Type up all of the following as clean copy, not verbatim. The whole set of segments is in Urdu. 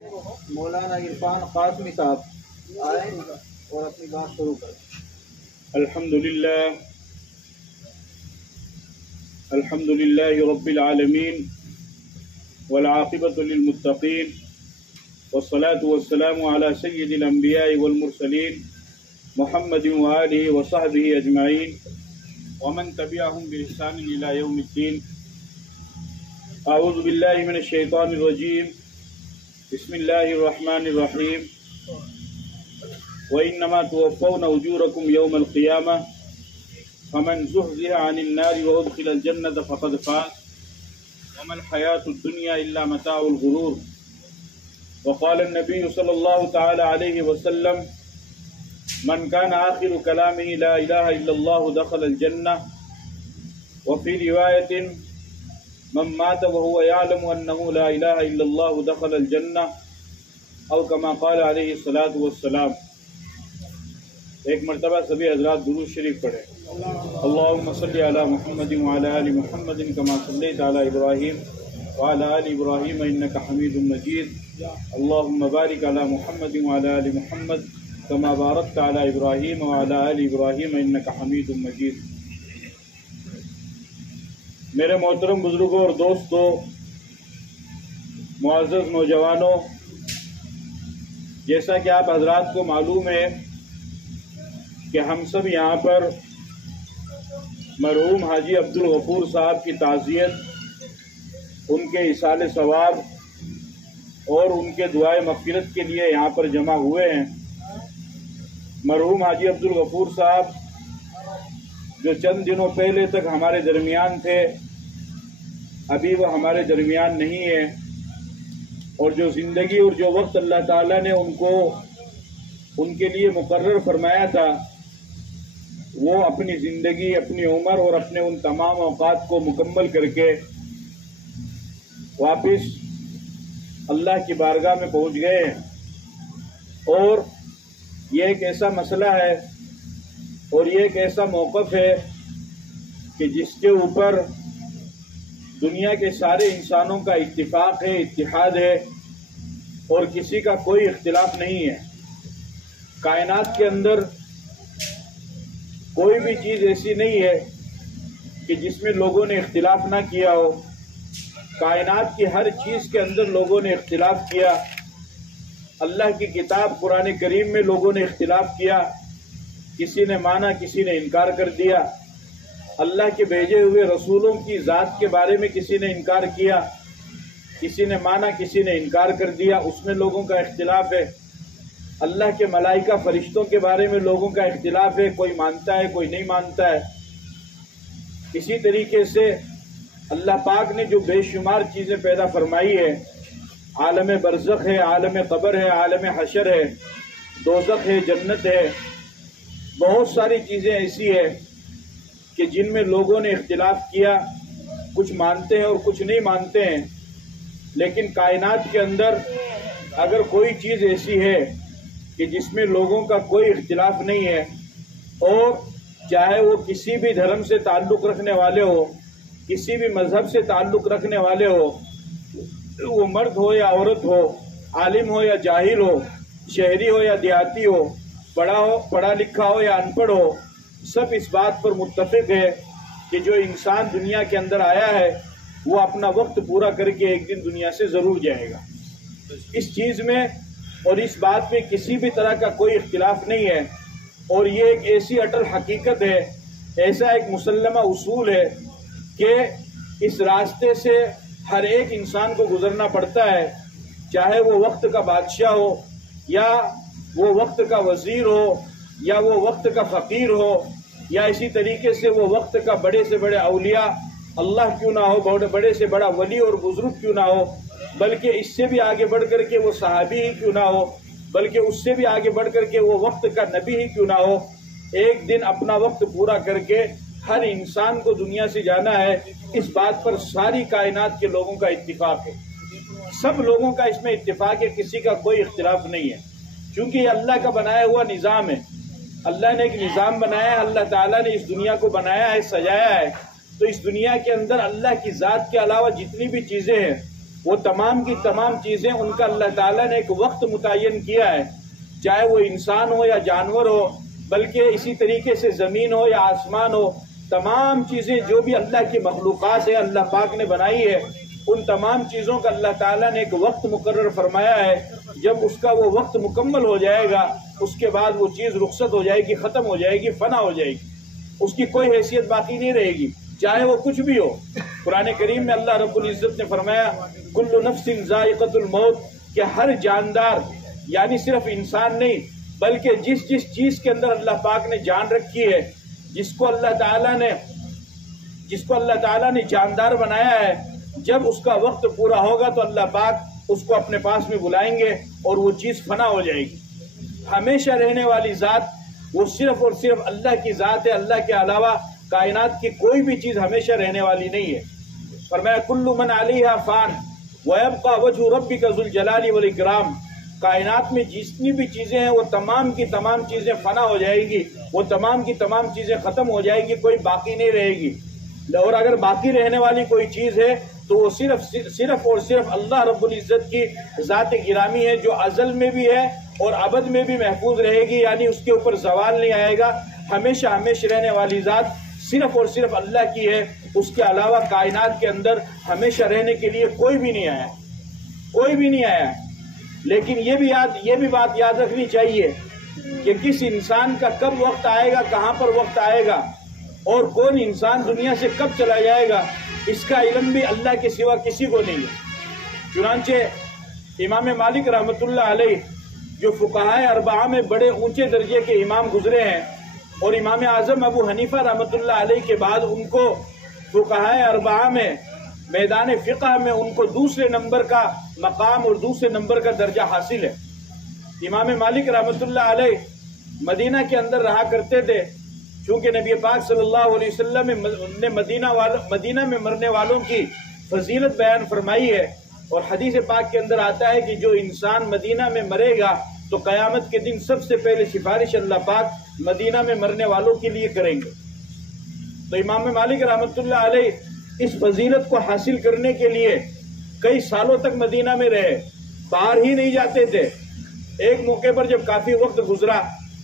مولانا عرفان قاسمی صاحب آئیں اور اپنی بات شروع کریں۔ الحمد للہ رب العالمین والعاقبۃ للمتقین والصلاة والسلام على سید الانبیاء والمرسلین محمد وآلہ وصحبہ اجمعین ومن تبعهم بإحسان الى یوم الدین۔ اعوذ باللہ من الشیطان الرجیم، بسم اللہ الرحمن الرحیم۔ وإنما توفون أجوركم يوم القيامة فمن زحزح عن النار وأدخل الجنة فقد فاز وما الحياة الدنيا إلا متاع الغرور۔ وقال النبي صلى الله تعالى عليه وسلم: من كان آخر كلامه لا إله إلا الله دخل الجنة۔ وفي رواية: من مات وهو يعلم أنه لا إله إلا الله دخل الجنة، أو كما قال عليه الصلاة والسلام۔ ایک مرتبہ سبھی حضرات درود شریف پڑھیں۔ اللهم صل على محمد وعلى آل محمد كما صليت على إبراهيم وعلى آل إبراهيم إنك حميد مجيد۔ اللهم بارك على محمد وعلى آل محمد كما باركت على إبراهيم وعلى آل إبراهيم إنك حميد مجيد۔ میرے محترم بزرگوں اور دوستوں، معزز نوجوانوں، جیسا کہ آپ حضرات کو معلوم ہے کہ ہم سب یہاں پر مرحوم حاجی عبدالغفور صاحب کی تعزیت، ان کے ایصال ثواب اور ان کے دعائے مغفرت کے لیے یہاں پر جمع ہوئے ہیں۔ مرحوم حاجی عبدالغفور صاحب جو چند دنوں پہلے تک ہمارے درمیان تھے، ابھی وہ ہمارے درمیان نہیں ہے، اور جو زندگی اور جو وقت اللہ تعالیٰ نے ان کے لیے مقرر فرمایا تھا، وہ اپنی زندگی، اپنی عمر اور اپنے ان تمام اوقات کو مکمل کر کے واپس اللہ کی بارگاہ میں پہنچ گئے ہیں۔ اور یہ ایک ایسا مسئلہ ہے اور یہ ایک ایسا موقف ہے کہ جس کے اوپر دنیا کے سارے انسانوں کا اتفاق ہے، اتحاد ہے، اور کسی کا کوئی اختلاف نہیں ہے۔ کائنات کے اندر کوئی بھی چیز ایسی نہیں ہے کہ جس میں لوگوں نے اختلاف نہ کیا ہو۔ کائنات کی ہر چیز کے اندر لوگوں نے اختلاف کیا۔ اللہ کی کتاب قرآن کریم میں لوگوں نے اختلاف کیا، کسی نے مانا، کسی نے انکار کر دیا۔ اللہ کے بھیجے ہوئے رسولوں کی ذات کے بارے میں کسی نے انکار کیا، کسی نے مانا، کسی نے انکار کر دیا، اس میں لوگوں کا اختلاف ہے۔ اللہ کے ملائکہ فرشتوں کے بارے میں لوگوں کا اختلاف ہے، کوئی مانتا ہے، کوئی نہیں مانتا ہے۔ اسی طریقے سے اللہ پاک نے جو بے شمار چیزیں پیدا فرمائی ہے، عالم برزخ ہے، عالم قبر ہے، عالم حشر ہے، دوزخ ہے، جنت ہے، بہت ساری چیزیں ایسی ہیں کہ جن میں لوگوں نے اختلاف کیا، کچھ مانتے ہیں اور کچھ نہیں مانتے ہیں۔ لیکن کائنات کے اندر اگر کوئی چیز ایسی ہے کہ جس میں لوگوں کا کوئی اختلاف نہیں ہے، اور چاہے وہ کسی بھی دھرم سے تعلق رکھنے والے ہو، کسی بھی مذہب سے تعلق رکھنے والے ہو، وہ مرد ہو یا عورت ہو، عالم ہو یا جاہل ہو، شہری ہو یا دیہاتی ہو، پڑھا لکھا ہو یا ان پڑھ ہو، سب اس بات پر متفق ہے کہ جو انسان دنیا کے اندر آیا ہے وہ اپنا وقت پورا کر کے ایک دن دنیا سے ضرور جائے گا۔ اس چیز میں اور اس بات میں کسی بھی طرح کا کوئی اختلاف نہیں ہے، اور یہ ایک ایسی اٹل حقیقت ہے، ایسا ایک مسلمہ اصول ہے کہ اس راستے سے ہر ایک انسان کو گزرنا پڑتا ہے، چاہے وہ وقت کا بادشاہ ہو، یا وہ وقت کا وزیر ہو، یا وہ وقت کا فقیر ہو، یا اسی طریقے سے وہ وقت کا بڑے سے بڑے اولیاء اللہ کیوں نہ ہو، بڑے سے بڑا ولی اور بزرگ کیوں نہ ہو، بلکہ اس سے بھی آگے بڑھ کر کے وہ صحابی ہی کیوں نہ ہو، بلکہ اس سے بھی آگے بڑھ کر کے وہ وقت کا نبی ہی کیوں نہ ہو، ایک دن اپنا وقت پورا کر کے ہر انسان کو دنیا سے جانا ہے۔ اس بات پر ساری کائنات کے لوگوں کا اتفاق ہے، سب لوگوں کا اس میں اتفاق ہے، کسی کا کوئی اختلاف نہیں ہے، چونکہ یہ اللہ کا بنایا ہوا نظام ہے۔ اللہ نے ایک نظام بنایا ہے، اللہ تعالیٰ نے اس دنیا کو بنایا ہے، سجایا ہے، تو اس دنیا کے اندر اللہ کی ذات کے علاوہ جتنی بھی چیزیں ہیں وہ تمام کی تمام چیزیں ان کا اللہ تعالیٰ نے ایک وقت متعین کیا ہے، چاہے وہ انسان ہو یا جانور ہو، بلکہ اسی طریقے سے زمین ہو یا آسمان ہو، تمام چیزیں جو بھی اللہ کی مخلوقات ہے اللہ پاک نے بنائی ہے، ان تمام چیزوں کا اللہ تعالیٰ نے ایک وقت مقرر فرمایا ہے۔ جب اس کا وہ وقت مکمل ہو جائے گا اس کے بعد وہ چیز رخصت ہو جائے گی، ختم ہو جائے گی، فنا ہو جائے گی، اس کی کوئی حیثیت باقی نہیں رہے گی، چاہے وہ کچھ بھی ہو۔ قرآن کریم میں اللہ رب العزت نے فرمایا کل نفس ذائقۃ الموت، کہ ہر جاندار، یعنی صرف انسان نہیں بلکہ جس چیز کے اندر اللہ پاک نے جان رکھی ہے، جس کو اللہ تعالیٰ نے جاندار بنایا ہے، جب اس کا وقت پورا ہوگا تو اللہ پاک اس کو اپنے پاس میں بلائیں گے اور وہ چیز فنا ہو جائے گی۔ ہمیشہ رہنے والی ذات وہ صرف اور صرف اللہ کی ذات ہے، اللہ کے علاوہ کائنات کی کوئی بھی چیز ہمیشہ رہنے والی نہیں ہے۔ فرمایا کل من علیہا فان ویبقى وجہ ربک ذو الجلال والاکرام، کائنات میں جتنی بھی چیزیں ہیں وہ تمام کی تمام چیزیں فنا ہو جائے گی، وہ تمام کی تمام چیزیں ختم ہو جائے گی، کوئی باقی نہیں رہے گی۔ اور اگر باقی رہنے والی کوئی چیز ہے تو وہ صرف اور صرف اللہ رب العزت کی ذات گرامی ہے، جو ازل میں بھی ہے اور ابد میں بھی محفوظ رہے گی، یعنی اس کے اوپر زوال نہیں آئے گا۔ ہمیشہ رہنے والی ذات صرف اور صرف اللہ کی ہے، اس کے علاوہ کائنات کے اندر ہمیشہ رہنے کے لیے کوئی بھی نہیں آیا، کوئی بھی نہیں آیا۔ لیکن یہ بھی بات یاد رکھنی چاہیے کہ کس انسان کا کب وقت آئے گا، کہاں پر وقت آئے گا، اور کون انسان دنیا سے کب چلا جائے گا، اس کا علم بھی اللہ کے سوا کسی کو نہیں ہے۔ چنانچہ امام مالک رحمۃ اللہ علیہ جو فقہائے اربعہ میں بڑے اونچے درجے کے امام گزرے ہیں، اور امام اعظم ابو حنیفہ رحمۃ اللہ علیہ کے بعد ان کو فقہائے اربعہ میں میدان فقہ میں ان کو دوسرے نمبر کا مقام اور دوسرے نمبر کا درجہ حاصل ہے۔ امام مالک رحمۃ اللہ علیہ مدینہ کے اندر رہا کرتے تھے، چونکہ نبی پاک صلی اللہ علیہ وسلم نے مدینہ میں مرنے والوں کی فضیلت بیان فرمائی ہے، اور حدیث پاک کے اندر آتا ہے کہ جو انسان مدینہ میں مرے گا تو قیامت کے دن سب سے پہلے سفارش اللہ پاک مدینہ میں مرنے والوں کے لیے کریں گے۔ تو امام مالک رحمۃ اللہ علیہ اس فضیلت کو حاصل کرنے کے لیے کئی سالوں تک مدینہ میں رہے، باہر ہی نہیں جاتے تھے۔ ایک موقع پر جب کافی وقت گزرا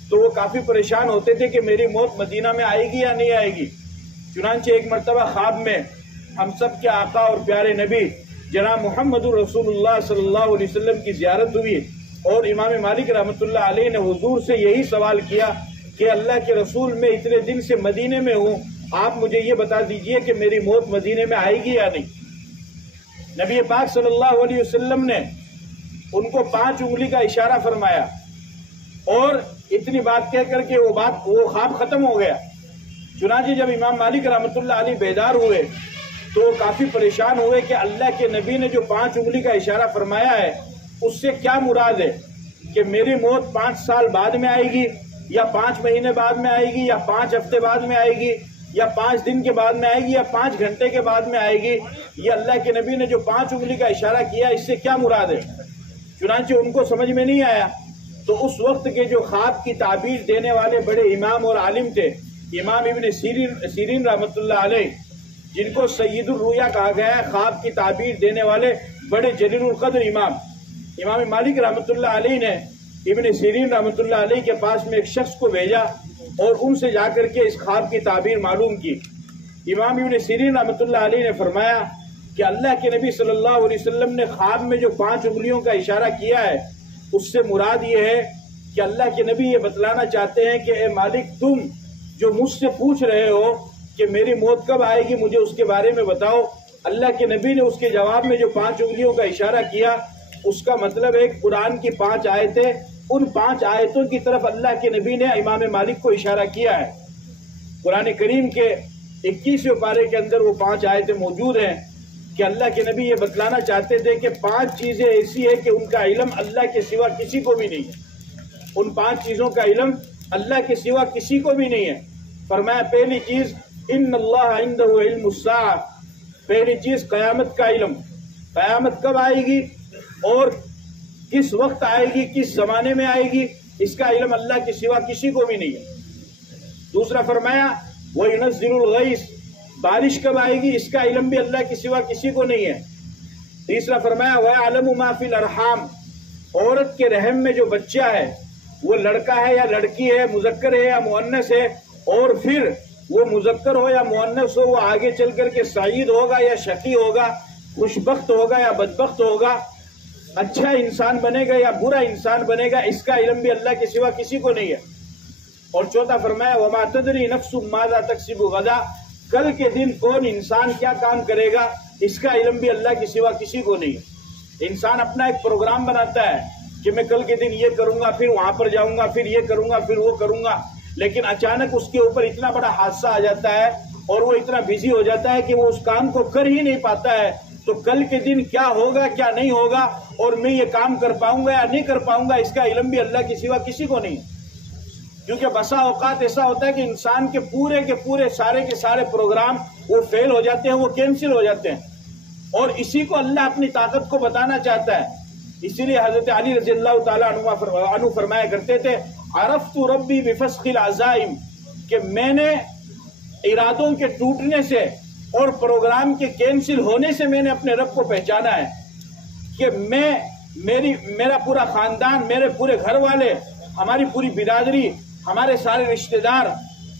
تو وہ کافی پریشان ہوتے تھے کہ میری موت مدینہ میں آئے گی یا نہیں آئے گی۔ چنانچہ ایک مرتبہ خواب میں ہم سب کے آقا اور پیارے نبی جناب محمد رسول اللہ صلی اللہ علیہ وسلم کی زیارت ہوئی، اور امام مالک رحمۃ اللہ علیہ نے حضور سے یہی سوال کیا کہ اللہ کے رسول میں اتنے دن سے مدینے میں ہوں، آپ مجھے یہ بتا دیجئے کہ میری موت مدینے میں آئے گی یا نہیں۔ نبی پاک صلی اللہ علیہ وسلم نے ان کو 5 انگلی کا اشارہ فرمایا، اور اتنی بات کہہ کر کے وہ خواب ختم ہو گیا۔ چنانچہ جب امام مالک رحمۃ اللہ علیہ بیدار ہوئے تو وہ کافی پریشان ہوئے کہ اللہ کے نبی نے جو 5 انگلی کا اشارہ فرمایا ہے اس سے کیا مراد ہے، کہ میری موت 5 سال بعد میں آئے گی، یا 5 مہینے بعد میں آئے گی، یا 5 ہفتے بعد میں آئے گی، یا 5 دن کے بعد میں آئے گی، یا 5 گھنٹے کے بعد میں آئے گی؟ یہ اللہ کے نبی نے جو 5 انگلی کا اشارہ کیا اس سے کیا مراد ہے؟ چنانچہ ان کو سمجھ میں نہیں آیا۔ تو اس وقت کے جو خواب کی تعبیر دینے والے بڑے امام اور عالم تھے، امام ابن سیرین رحمۃ اللہ علیہ، جن کو سید الرؤیا کہا گیا ہے، خواب کی تعبیر دینے والے بڑے جلیل القدر امام مالک رحمۃ اللہ علیہ نے ابن سیرین رحمۃ اللہ علیہ کے پاس میں ایک شخص کو بھیجا اور ان سے جا کر کے اس خواب کی تعبیر معلوم کی۔ امام ابن سیرین رحمۃ اللہ علیہ نے فرمایا کہ اللہ کے نبی صلی اللہ علیہ وسلم نے خواب میں جو 5 انگلیوں کا اشارہ کیا ہے اس سے مراد یہ ہے کہ اللہ کے نبی یہ بتلانا چاہتے ہیں کہ اے مالک، تم جو مجھ سے پوچھ رہے ہو کہ میری موت کب آئے گی، مجھے اس کے بارے میں بتاؤ۔ اللہ کے نبی نے اس کے جواب میں جو 5 انگلیوں کا اشارہ کیا اس کا مطلب ہے قرآن کی 5 آیتیں، ان 5 آیتوں کی طرف اللہ کے نبی نے امام مالک کو اشارہ کیا ہے۔ قرآن کریم کے 21ویں پارے کے اندر وہ 5 آیتیں موجود ہیں کہ اللہ کے نبی یہ بتلانا چاہتے تھے کہ 5 چیزیں ایسی ہیں کہ ان کا علم اللہ کے سوا کسی کو بھی نہیں ہے، ان 5 چیزوں کا علم اللہ کے سوا کسی کو بھی نہیں ہے۔ فرمایا پہلی چیز ان اللہ عنده علم الساعہ، پہلی چیز قیامت کا علم، قیامت کب آئے گی اور کس وقت آئے گی، کس زمانے میں آئے گی، اس کا علم اللہ کے سوا کسی کو بھی نہیں ہے۔ دوسرا فرمایا وَيُنَزِّلُ الْغَيْثَ، بارش کب آئے گی اس کا علم بھی اللہ کے سوا کسی کو نہیں ہے۔ تیسرا فرمایا وَيَعْلَمُ مَا فِي الْأَرْحَامِ، عورت کے رحم میں جو بچہ ہے وہ لڑکا ہے یا لڑکی ہے، مذکر ہے یا مؤنث ہے، اور پھر وہ مذکر ہو یا مؤنث ہو، وہ آگے چل کر کے سعید ہوگا یا شقی ہوگا، خوشبخت ہوگا یا بدبخت ہوگا، اچھا انسان بنے گا یا برا انسان بنے گا، اس کا علم بھی اللہ کے سوا کسی کو نہیں ہے۔ اور چوتھا فرمایا وَمَا تَدْرِي نَفْسٌ مَاذَا تَكْسِبُ غَدًا، کل کے دن کون انسان کیا کام کرے گا، اس کا علم بھی اللہ کے سوا کسی کو نہیں ہے۔ انسان اپنا ایک پروگرام بناتا ہے کہ میں کل کے دن یہ کروں گا، پھر وہاں پر جاؤں گا، پھر یہ کروں گا، پھر وہ کروں گا، لیکن اچانک اس کے اوپر اتنا بڑا حادثہ آ جاتا ہے اور وہ اتنا بزی ہو جاتا ہے کہ وہ اس کام کو کر ہی نہیں پاتا ہے۔ تو کل کے دن کیا ہوگا کیا نہیں ہوگا اور میں یہ کام کر پاؤں گا یا نہیں کر پاؤں گا، اس کا علم بھی اللہ کے سوا کسی کو نہیں ہے۔ کیونکہ بسا اوقات ایسا ہوتا ہے کہ انسان کے پورے سارے کے سارے پروگرام وہ فیل ہو جاتے ہیں، وہ کینسل ہو جاتے ہیں، اور اسی کو اللہ اپنی طاقت کو بتانا چاہتا ہے۔ اسی لیے حضرت علی رضی اللہ تعالیٰ عنہ فرمایا کرتے تھے عرفت ربی بفسخ العزائم، کہ میں نے ارادوں کے ٹوٹنے سے اور پروگرام کے کینسل ہونے سے میں نے اپنے رب کو پہچانا ہے کہ میرا پورا خاندان، میرے پورے گھر والے، ہماری پوری برادری، ہمارے سارے رشتہ دار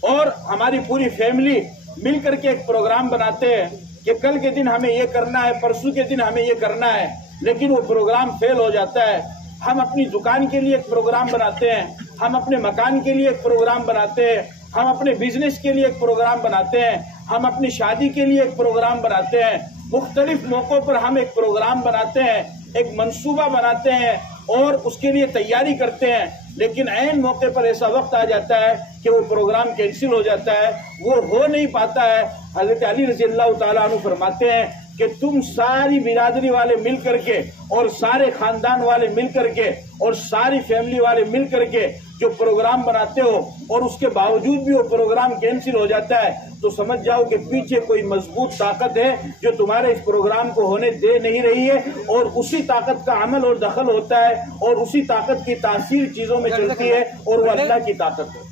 اور ہماری پوری فیملی مل کر کے ایک پروگرام بناتے ہیں کہ کل کے دن ہمیں یہ کرنا ہے، پرسوں کے دن ہمیں یہ کرنا ہے، لیکن وہ پروگرام فیل ہو جاتا ہے۔ ہم اپنی دکان کے لیے ایک پروگرام بناتے ہیں، ہم اپنے مکان کے لیے ایک پروگرام بناتے ہیں، ہم اپنے بزنس کے لیے ایک پروگرام بناتے ہیں، ہم اپنی شادی کے لیے ایک پروگرام بناتے ہیں، مختلف موقعوں پر ہم ایک پروگرام بناتے ہیں، ایک منصوبہ بناتے ہیں اور اس کے لیے تیاری کرتے ہیں، لیکن عین موقع پر ایسا وقت آ جاتا ہے کہ وہ پروگرام کینسل ہو جاتا ہے، وہ ہو نہیں پاتا ہے۔ حضرت علی رضی اللہ تعالیٰ عنہ فرماتے ہیں کہ تم ساری برادری والے مل کر کے اور سارے خاندان والے مل کر کے اور ساری فیملی والے مل کر کے جو پروگرام بناتے ہو اور اس کے باوجود بھی وہ پروگرام کینسل ہو جاتا ہے، تو سمجھ جاؤ کہ پیچھے کوئی مضبوط طاقت ہے جو تمہارے اس پروگرام کو ہونے دے نہیں رہی ہے، اور اسی طاقت کا عمل اور دخل ہوتا ہے اور اسی طاقت کی تاثیر چیزوں میں چلتی ہے، اور وہ اللہ کی طاقت ہے۔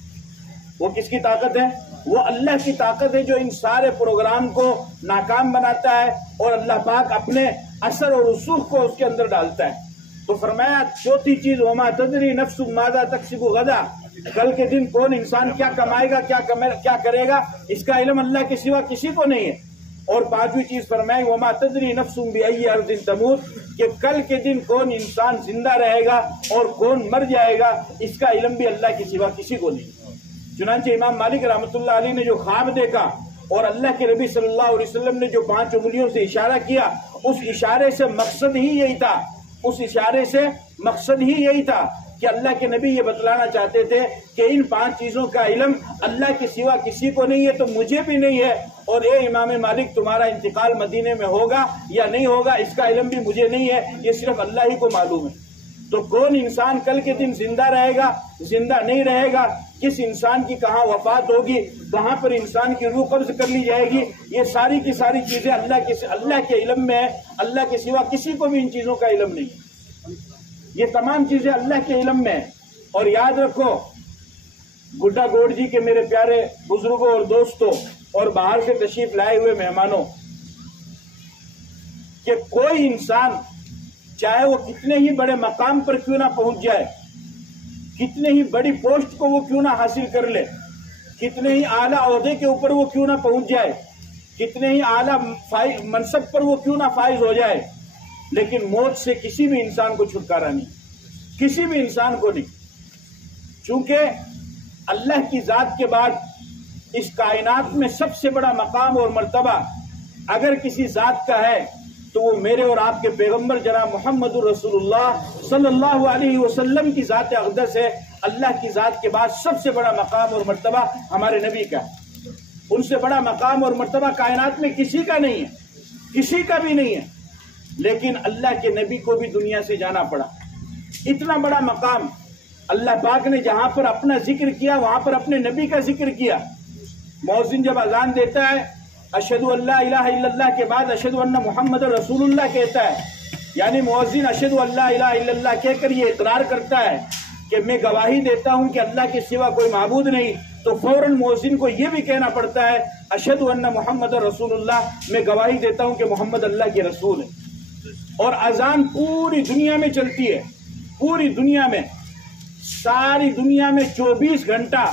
وہ کس کی طاقت ہے؟ وہ اللہ کی طاقت ہے جو ان سارے پروگرام کو ناکام بناتا ہے اور اللہ پاک اپنے اثر اور رسوخ کو اس کے اندر ڈالتا ہے۔ تو فرمایا چوتھی چیز وما تدری نفس ماذا تکسب غدا، کل کے دن کون انسان کیا کمائے گا، کیا کرے گا، اس کا علم اللہ کے سوا کسی کو نہیں ہے۔ اور پانچویں چیز فرمائی وما تدری نفس بأي ارض تموت، کہ کل کے دن کون انسان زندہ رہے گا اور کون مر جائے گا، اس کا علم بھی اللہ کے سوا کسی کو نہیں۔ چنانچہ امام مالک رحمۃ اللہ علیہ نے جو خواب دیکھا اور اللہ کے نبی صلی اللہ علیہ وسلم نے جو 5 انگلیوں سے اشارہ کیا، اس اشارے سے مقصد ہی یہی تھا، اس اشارے سے مقصد ہی یہی تھا کہ اللہ کے نبی یہ بتلانا چاہتے تھے کہ ان 5 چیزوں کا علم اللہ کے سوا کسی کو نہیں ہے، تو مجھے بھی نہیں ہے، اور اے امام مالک تمہارا انتقال مدینے میں ہوگا یا نہیں ہوگا، اس کا علم بھی مجھے نہیں ہے، یہ صرف اللہ ہی کو معلوم ہے۔ تو کون انسان کل کے دن زندہ رہے گا، زندہ نہیں رہے گا، کس انسان کی کہاں وفات ہوگی، کہاں پر انسان کی روح قبض کر لی جائے گی، یہ ساری کی ساری چیزیں اللہ کے علم میں ہے، اللہ کے سوا کسی کو بھی ان چیزوں کا علم نہیں ہے۔ یہ تمام چیزیں اللہ کے علم میں ہیں۔ اور یاد رکھو گڈا گوڑ جی کے میرے پیارے بزرگوں اور دوستوں اور باہر سے تشریف لائے ہوئے مہمانوں، کہ کوئی انسان چاہے وہ کتنے ہی بڑے مقام پر کیوں نہ پہنچ جائے، کتنے ہی بڑی پوسٹ کو وہ کیوں نہ حاصل کر لے، کتنے ہی اعلیٰ عہدے کے اوپر وہ کیوں نہ پہنچ جائے، کتنے ہی اعلیٰ منصب پر وہ کیوں نہ فائز ہو جائے، لیکن موت سے کسی بھی انسان کو چھٹکارا نہیں، کسی بھی انسان کو نہیں۔ چونکہ اللہ کی ذات کے بعد اس کائنات میں سب سے بڑا مقام اور مرتبہ اگر کسی ذات کا ہے تو وہ میرے اور آپ کے پیغمبر جناب محمد الرسول اللہ صلی اللہ علیہ وسلم کی ذات اقدس ہے۔ اللہ کی ذات کے بعد سب سے بڑا مقام اور مرتبہ ہمارے نبی کا ہے، ان سے بڑا مقام اور مرتبہ کائنات میں کسی کا نہیں ہے، کسی کا بھی نہیں ہے، لیکن اللہ کے نبی کو بھی دنیا سے جانا پڑا۔ اتنا بڑا مقام اللہ پاک نے جہاں پر اپنا ذکر کیا وہاں پر اپنے نبی کا ذکر کیا۔ مؤذن جب اذان دیتا ہے اشہد ان لا الہ الا اللہ کے بعد اشہد ان محمد رسول اللہ کہتا ہے، یعنی مؤذن اشہد ان لا الہ الا اللہ کہہ کر یہ اقرار کرتا ہے کہ میں گواہی دیتا ہوں کہ اللہ کے سوا کوئی معبود نہیں، تو فوراً مؤذن کو یہ بھی کہنا پڑتا ہے اشہد ان محمد رسول اللہ، میں گواہی دیتا ہوں کہ محمد اللہ کے رسول ہے۔ اور اذان پوری دنیا میں چلتی ہے، پوری دنیا میں، ساری دنیا میں 24 گھنٹہ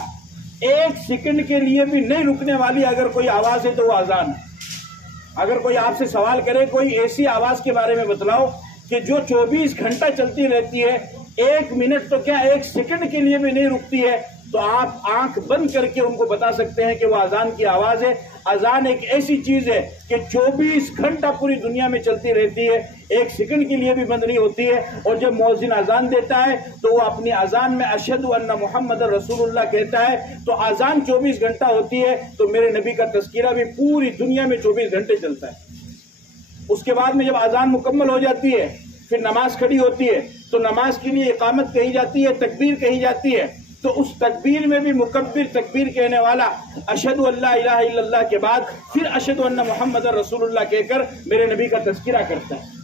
1 سیکنڈ کے لیے بھی نہیں رکنے والی اگر کوئی آواز ہے تو وہ اذان ہے۔ اگر کوئی آپ سے سوال کرے کوئی ایسی آواز کے بارے میں بتلاؤ کہ جو 24 گھنٹہ چلتی رہتی ہے، 1 منٹ تو کیا 1 سیکنڈ کے لیے بھی نہیں رکتی ہے، تو آپ آنکھ بند کر کے ان کو بتا سکتے ہیں کہ وہ اذان کی آواز ہے۔ اذان ایک ایسی چیز ہے کہ 24 گھنٹہ پوری دنیا میں چلتی رہتی ہے، 1 سیکنڈ کے لیے بھی بند نہیں ہوتی ہے، اور جب مؤذن اذان دیتا ہے تو وہ اپنی اذان میں اشہد ان محمد رسول اللہ کہتا ہے، تو اذان 24 گھنٹہ ہوتی ہے، تو میرے نبی کا تذکرہ بھی پوری دنیا میں 24 گھنٹے چلتا ہے۔ اس کے بعد میں جب اذان مکمل ہو جاتی ہے، پھر نماز کھڑی ہوتی ہے، تو نماز کے لیے اقامت کہی جاتی ہے، تکبیر کہی جاتی ہے، تو اس تکبیر میں بھی مکبر تکبیر کہنے والا اشہد ان لا الہ الا اللہ کے بعد پھر اشہد ان محمد رسول اللہ کہہ کر میرے نبی کا تذکرہ کرتا ہے۔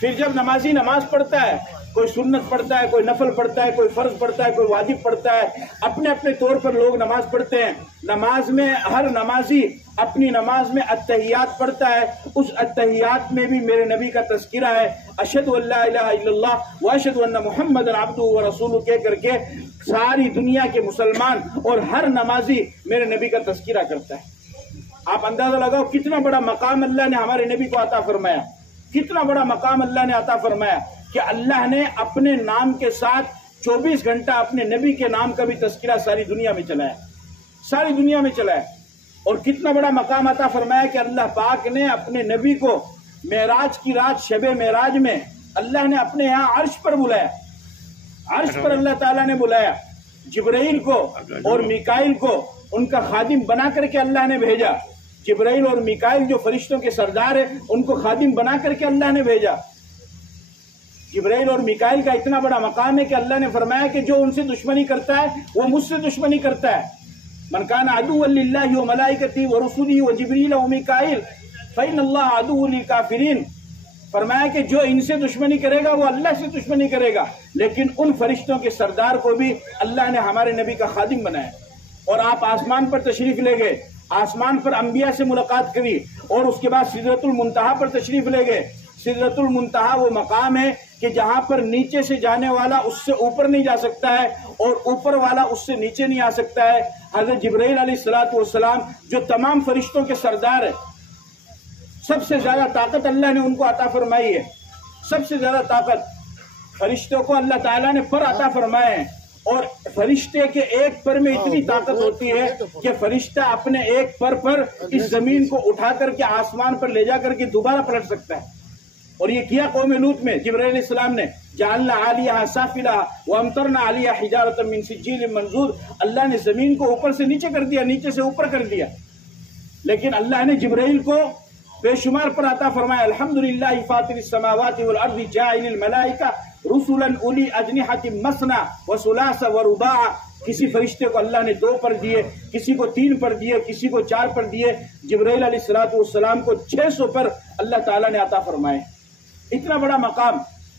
پھر جب نمازی نماز پڑھتا ہے، کوئی سنت پڑھتا ہے، کوئی نفل پڑھتا ہے، کوئی فرض پڑھتا ہے، کوئی واجب پڑھتا ہے، اپنے اپنے طور پر لوگ نماز پڑھتے ہیں۔ نماز میں ہر نمازی اپنی نماز میں التحیات پڑھتا ہے، اس التحیات میں بھی میرے نبی کا تذکرہ ہے، اشہد ان لا الہ الا اللہ واشہد ان محمد عبدہ ورسولہ کہہ کر کے ساری دنیا کے مسلمان اور ہر نمازی میرے نبی کا تذکرہ کرتا ہے۔ آپ اندازہ لگاؤ کتنا بڑا مقام اللہ نے ہمارے نبی کو عطا فرمایا، کتنا بڑا مقام اللہ نے عطا فرمایا کہ اللہ نے اپنے نام کے ساتھ 24 گھنٹہ اپنے نبی کے نام کا بھی تذکرہ ساری دنیا میں چلایا، ساری دنیا میں چلایا۔ اور کتنا بڑا مقام عطا فرمایا کہ اللہ پاک نے اپنے نبی کو معراج کی رات شب معراج میں اللہ نے اپنے یہاں عرش پر بلایا، عرش پر اللہ تعالیٰ نے بلایا، جبرائیل کو اور میکائیل کو ان کا خادم بنا کر کے اللہ نے بھیجا۔ جبرائیل اور میکائیل جو فرشتوں کے سردار ہیں ان کو خادم بنا کر کے اللہ نے بھیجا۔ جبرائیل اور میکائیل کا اتنا بڑا مقام ہے کہ اللہ نے فرمایا کہ جو ان سے دشمنی کرتا ہے وہ مجھ سے دشمنی کرتا ہے۔ من کان عدوا للہ وملائکتہ ورسلہ وجبریل ومیکائیل فإن اللہ عدو للکافرین۔ فرمایا کہ جو ان سے دشمنی کرے گا وہ اللہ سے دشمنی کرے گا، لیکن ان فرشتوں کے سردار کو بھی اللہ نے ہمارے نبی کا خادم بنایا۔ اور آپ آسمان پر تشریف لے گئے، آسمان پر انبیاء سے ملاقات کری، اور اس کے بعد سدرۃ المنتہا پر تشریف لے گئے۔ سدرۃ المنتہا وہ مقام ہے کہ جہاں پر نیچے سے جانے والا اس سے اوپر نہیں جا سکتا ہے اور اوپر والا اس سے نیچے نہیں آ سکتا ہے۔ حضرت جبرائیل علیہ الصلوۃ والسلام جو تمام فرشتوں کے سردار ہے، سب سے زیادہ طاقت اللہ نے ان کو عطا فرمائی ہے، سب سے زیادہ طاقت فرشتوں کو اللہ تعالیٰ نے پر عطا فرمائے ہیں۔ اور فرشتے کے ایک پر میں اتنی طاقت ہوتی ہے کہ فرشتہ اپنے ایک پر اس زمین کو اٹھا کر کے آسمان پر لے جا کر کے دوبارہ پلٹ سکتا ہے۔ اور یہ کیا قوم لوط میں جبرائیل علیہ السلام نے، جعلنا عالیہا سافلہا وامطرنا علیہا حجارۃ من سجیل منضود، اللہ نے زمین کو اوپر سے نیچے کر دیا، نیچے سے اوپر کر دیا، لیکن اللہ نے جبرائیل کو بے شمار پر عطا فرمایا۔ الحمدللہ فاطر السماوات والارض جاعل الملائکہ رسلا اولی اجنحۃ مثنی وثلاث ورباع۔ کسی فرشتے کو اللہ نے 2 پر دیے، کسی کو 3 پر دیے، کسی کو 4 پر دیے۔ جبرائیل علیہ الصلوۃ والسلام کو 600 پر اللہ تعالیٰ نے عطا فرمائے۔ اتنا بڑا مقام،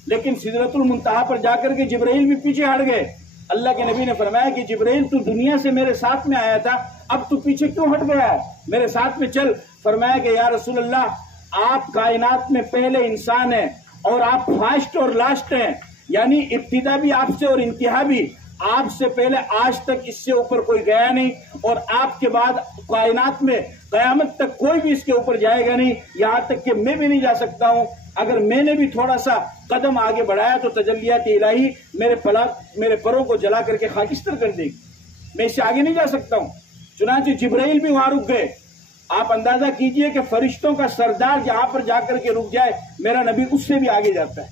لیکن سدرۃ المنتہا پر جا کر کے جبرائیل بھی پیچھے ہٹ گئے۔ اللہ کے نبی نے فرمایا کہ جبرائیل تو دنیا سے میرے ساتھ میں آیا تھا، اب تو پیچھے کیوں ہٹ گیا ہے، میرے ساتھ میں چل۔ فرمایا کہ یا رسول اللہ آپ کائنات میں پہلے انسان ہیں اور آپ فرسٹ اور لاسٹ ہیں، یعنی ابتدا بھی آپ سے اور انتہا بھی آپ سے پہلے آج تک اس سے اوپر کوئی گیا نہیں، اور آپ کے بعد کائنات میں قیامت تک کوئی بھی اس کے اوپر جائے گا نہیں، یہاں تک کہ میں بھی نہیں جا سکتا ہوں۔ اگر میں نے بھی تھوڑا سا قدم آگے بڑھایا تو تجلیات الہی میرے پروں کو جلا کر کے خاکستر کر دے گی، میں اس سے آگے نہیں جا سکتا ہوں۔ چنانچہ جبرائیل بھی وہاں رک گئے۔ آپ اندازہ کیجئے کہ فرشتوں کا سردار جہاں پر جا کر کے رک جائے، میرا نبی اس سے بھی آگے جاتا ہے۔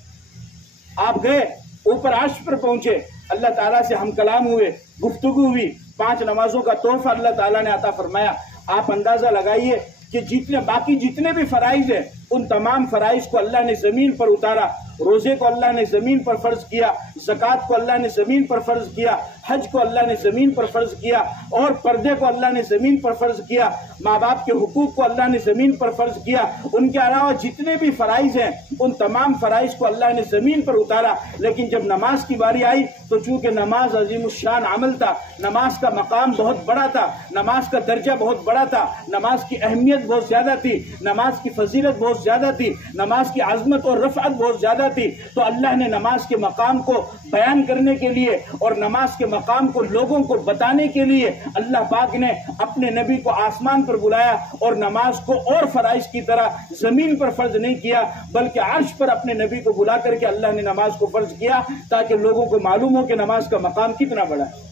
آپ گئے، اوپر عرش پر پہنچے، اللہ تعالیٰ سے ہم کلام ہوئے، گفتگو ہوئی، 5 نمازوں کا تحفہ اللہ تعالیٰ نے عطا فرمایا۔ آپ اندازہ لگائیے کہ باقی جتنے بھی فرائض ہیں ان تمام فرائض کو اللہ نے زمین پر اتارا، روزے کو اللہ نے زمین پر فرض کیا، زکوٰۃ کو اللہ نے زمین پر فرض کیا، حج کو اللہ نے زمین پر فرض کیا، اور پردے کو اللہ نے زمین پر فرض کیا، ماں باپ کے حقوق کو اللہ نے زمین پر فرض کیا، ان کے علاوہ جتنے بھی فرائض ہیں ان تمام فرائض کو اللہ نے زمین پر اتارا۔ لیکن جب نماز کی باری آئی تو چونکہ نماز عظیم الشان عمل تھا، نماز کا مقام بہت بڑا تھا، نماز کا درجہ بہت بڑا تھا، نماز کی اہمیت بہت زیادہ تھی، نماز کی فضیلت بہت زیادہ تھی، نماز کی عظمت اور رفعت بہت زیادہ تھی، تو اللہ نے نماز کے مقام کو بیان کرنے کے لیے اور نماز کے مقام کو لوگوں کو بتانے کے لیے اللہ پاک نے اپنے نبی کو آسمان پر بلایا اور نماز کو اور فرائض کی طرح زمین پر فرض نہیں کیا بلکہ عرش پر اپنے نبی کو بلا کر کے اللہ نے نماز کو فرض کیا تاکہ لوگوں کو معلوم ہو کہ نماز کا مقام کتنا بڑا ہے،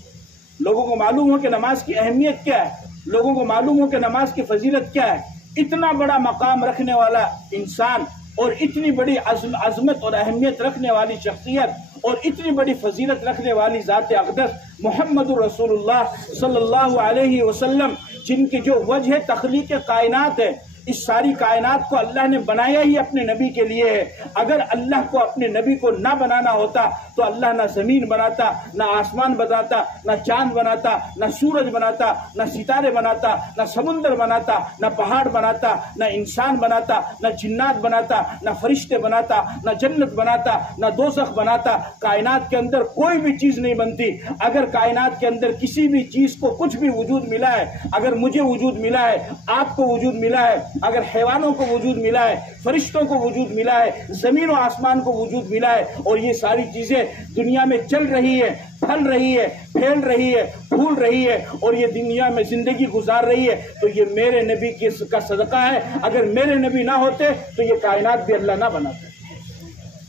لوگوں کو معلوم ہو کہ نماز کی اہمیت کیا ہے، لوگوں کو معلوم ہو کہ نماز کی فضیلت کیا ہے۔ اتنا بڑا مقام رکھنے والا انسان اور اتنی بڑی عظمت اور اہمیت رکھنے والی شخصیت اور اتنی بڑی فضیلت رکھنے والی ذات اقدس محمد رسول اللہ صلی اللہ علیہ وسلم، جن کی جو وجہ تخلیق کائنات ہے، اس ساری کائنات کو اللہ نے بنایا ہی اپنے نبی کے لیے ہے۔ اگر اللہ کو اپنے نبی کو نہ بنانا ہوتا تو اللہ نہ زمین بناتا، نہ آسمان بناتا، نہ چاند بناتا، نہ سورج بناتا، نہ ستارے بناتا، نہ سمندر بناتا، نہ پہاڑ بناتا، نہ انسان بناتا، نہ جنات بناتا، نہ فرشتے بناتا، نہ جنت بناتا، نہ دوزخ بناتا۔ کائنات کے اندر کوئی بھی چیز نہیں بنتی۔ اگر کائنات کے اندر کسی بھی چیز کو کچھ بھی وجود ملا ہے، اگر مجھے وجود ملا ہے، آپ کو وجود ملا ہے، اگر حیوانوں کو وجود ملا ہے، فرشتوں کو وجود ملا ہے، زمین و آسمان کو وجود ملا ہے، اور یہ ساری چیزیں دنیا میں چل رہی ہے، پھل رہی ہے، پھیل رہی ہے، پھول رہی ہے، اور یہ دنیا میں زندگی گزار رہی ہے، تو یہ میرے نبی کا صدقہ ہے۔ اگر میرے نبی نہ ہوتے تو یہ کائنات بھی اللہ نہ بناتا،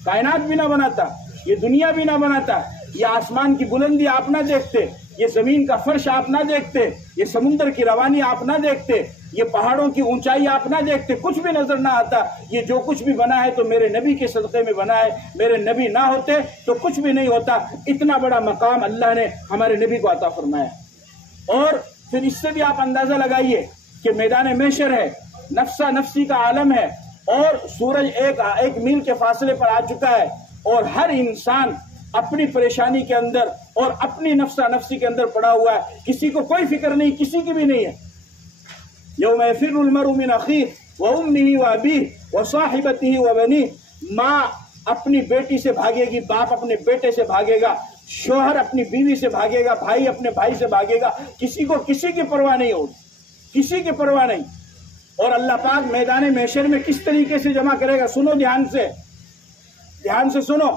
کائنات بھی نہ بناتا، یہ دنیا بھی نہ بناتا، یہ آسمان کی بلندی آپ نہ دیکھتے، یہ زمین کا فرش آپ نہ دیکھتے، یہ سمندر کی روانی آپ نہ دیکھتے، یہ پہاڑوں کی اونچائی آپ نہ دیکھتے، کچھ بھی نظر نہ آتا۔ یہ جو کچھ بھی بنا ہے تو میرے نبی کے صدقے میں بنا ہے، میرے نبی نہ ہوتے تو کچھ بھی نہیں ہوتا۔ اتنا بڑا مقام اللہ نے ہمارے نبی کو عطا فرمایا۔ اور پھر اس سے بھی آپ اندازہ لگائیے کہ میدان محشر ہے، نفسا نفسی کا عالم ہے، اور سورج ایک میل کے فاصلے پر آ چکا ہے، اور ہر انسان اپنی پریشانی کے اندر اور اپنی نفسا نفسی کے اندر پڑا ہوا ہے، کسی کو کوئی فکر نہیں، کسی کی بھی نہیں ہے۔ یوم یفر المرء من اخیہ وامہ وابیہ وصاحبتہ وبنیہ، ماں اپنی بیٹی سے بھاگے گی، باپ اپنے بیٹے سے بھاگے گا، شوہر اپنی بیوی سے بھاگے گا، بھائی اپنے بھائی سے بھاگے گا، کسی کو کسی کی پرواہ نہیں ہوگی، کسی کی پرواہ نہیں۔ اور اللہ پاک میدان محشر میں کس طریقے سے جمع کرے گا، سنو دھیان سے سنو،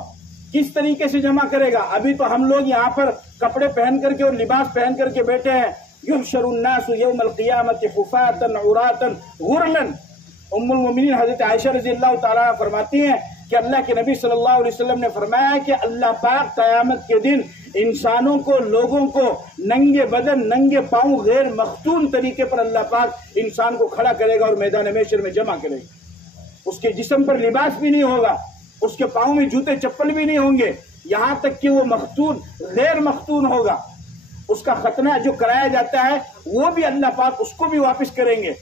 کس طریقے سے جمع کرے گا۔ ابھی تو ہم لوگ یہاں پر کپڑے پہن کر کے اور لباس پہن کر کے بیٹھے ہیں۔ یحشر الناس یوم القیامت حفاۃ عراۃ غرلا۔ ام المؤمنین حضرت عائشہ رضی اللہ تعالیٰ فرماتی ہیں کہ اللہ کے نبی صلی اللہ علیہ وسلم نے فرمایا کہ اللہ پاک قیامت کے دن انسانوں کو، لوگوں کو ننگے بدن، ننگے پاؤں، غیر مختون طریقے پر اللہ پاک انسان کو کھڑا کرے گا اور میدان محشر میں جمع کرے گا۔ اس کے جسم پر لباس بھی نہیں ہوگا، اس کے پاؤں میں جوتے چپل بھی نہیں ہوں گے، یہاں تک کہ وہ مختون، غیر مختون ہوگا۔ اس کا ختنہ جو کرایا جاتا ہے وہ بھی اللہ پاک اس کو بھی واپس کریں گے،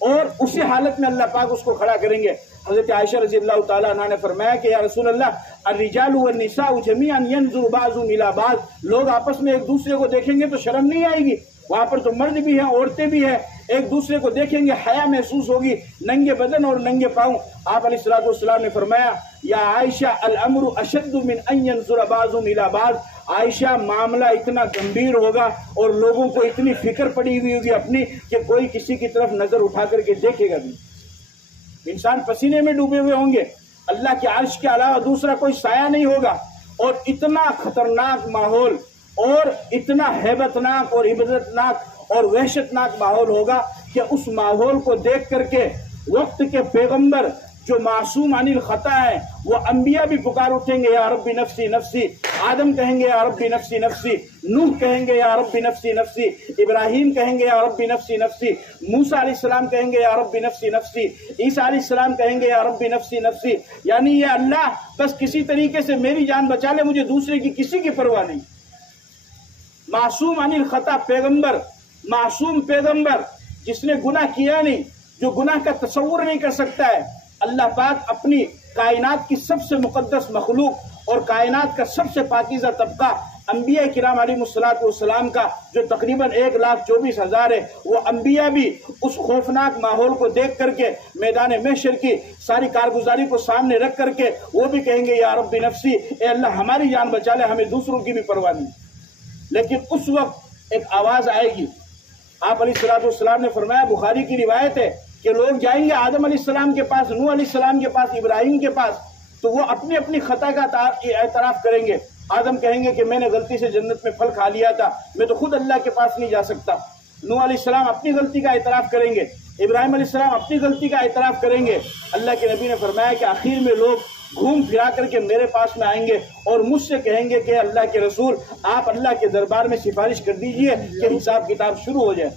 اور اسی حالت میں اللہ پاک اس کو کھڑا کریں گے۔ حضرت عائشہ رضی اللہ تعالیٰ عنہ نے فرمایا کہ یا رسول اللہ، الرجال والنساء جميعا ينظر بعضهم الى بعض، لوگ آپس میں ایک دوسرے کو دیکھیں گے تو شرم نہیں آئے گی، وہاں پر تو مرد بھی ہیں، عورتیں بھی ہیں، ایک دوسرے کو دیکھیں گے، حیا محسوس ہوگی، ننگے بدن اور ننگے پاؤں۔ آپ علیہ الصلوۃ والسلام نے فرمایا یا عائشہ الامر اشد من ان ينظر بعضهم الى بعض، عائشہ معاملہ اتنا گمبھیر ہوگا اور لوگوں کو اتنی فکر پڑی ہوئی ہوگی اپنی کہ کوئی کسی کی طرف نظر اٹھا کر کے دیکھے گا بھی۔ انسان پسینے میں ڈوبے ہوئے ہوں گے، اللہ کے عرش کے علاوہ دوسرا کوئی سایہ نہیں ہوگا، اور اتنا خطرناک ماحول اور اتنا ہیبتناک اور عبرتناک اور وحشتناک ماحول ہوگا کہ اس ماحول کو دیکھ کر کے وقت کے پیغمبر جو معصوم عن الخطا ہے وہ انبیاء بھی پکار اٹھیں گے یا ربی نفسی نفسی، آدم کہیں گے یا ربی نفسی نفسی، نوح کہیں گے یا ربی نفسی نفسی، ابراہیم کہیں گے یا ربی نفسی نفسی، موسیٰ علیہ السلام کہیں گے یا ربی نفسی نفسی، عیسیٰ علیہ السلام کہیں گے یا ربی نفسی نفسی، یعنی یہ اللہ بس کسی طریقے سے میری جان بچا لے، مجھے دوسرے کی کسی کی پرواہ نہیں۔ معصوم عن الخطا پیغمبر، معصوم پیغمبر جس نے گناہ کیا نہیں، جو گناہ کا تصور نہیں کر سکتا ہے، اللہ پاک اپنی کائنات کی سب سے مقدس مخلوق اور کائنات کا سب سے پاکیزہ طبقہ انبیاء کرام علیہ السلام کا جو تقریباً 1,24,000 ہے، وہ انبیاء بھی اس خوفناک ماحول کو دیکھ کر کے میدان محشر کی ساری کارگزاری کو سامنے رکھ کر کے وہ بھی کہیں گے یا رب نفسی، اے اللہ ہماری جان بچا لے، ہمیں دوسروں کی بھی پرواہ نہیں۔ لیکن اس وقت ایک آواز آئے گی۔ آپ علیہ السلام نے فرمایا، بخاری کی روایت ہے کہ لوگ جائیں گے آدم علیہ السلام کے پاس، نوح علیہ السلام کے پاس، ابراہیم کے پاس، تو وہ اپنی اپنی خطا کا اعتراف کریں گے۔ آدم کہیں گے کہ میں نے غلطی سے جنت میں پھل کھا لیا تھا، میں تو خود اللہ کے پاس نہیں جا سکتا۔ نوح علیہ السلام اپنی غلطی کا اعتراف کریں گے، ابراہیم علیہ السلام اپنی غلطی کا اعتراف کریں گے۔ اللہ کے نبی نے فرمایا کہ آخر میں لوگ گھوم پھرا کر کے میرے پاس میں آئیں گے اور مجھ سے کہیں گے کہ اللہ کے رسول آپ اللہ کے دربار میں سفارش کر دیجئے کہ حساب کتاب شروع ہو جائے۔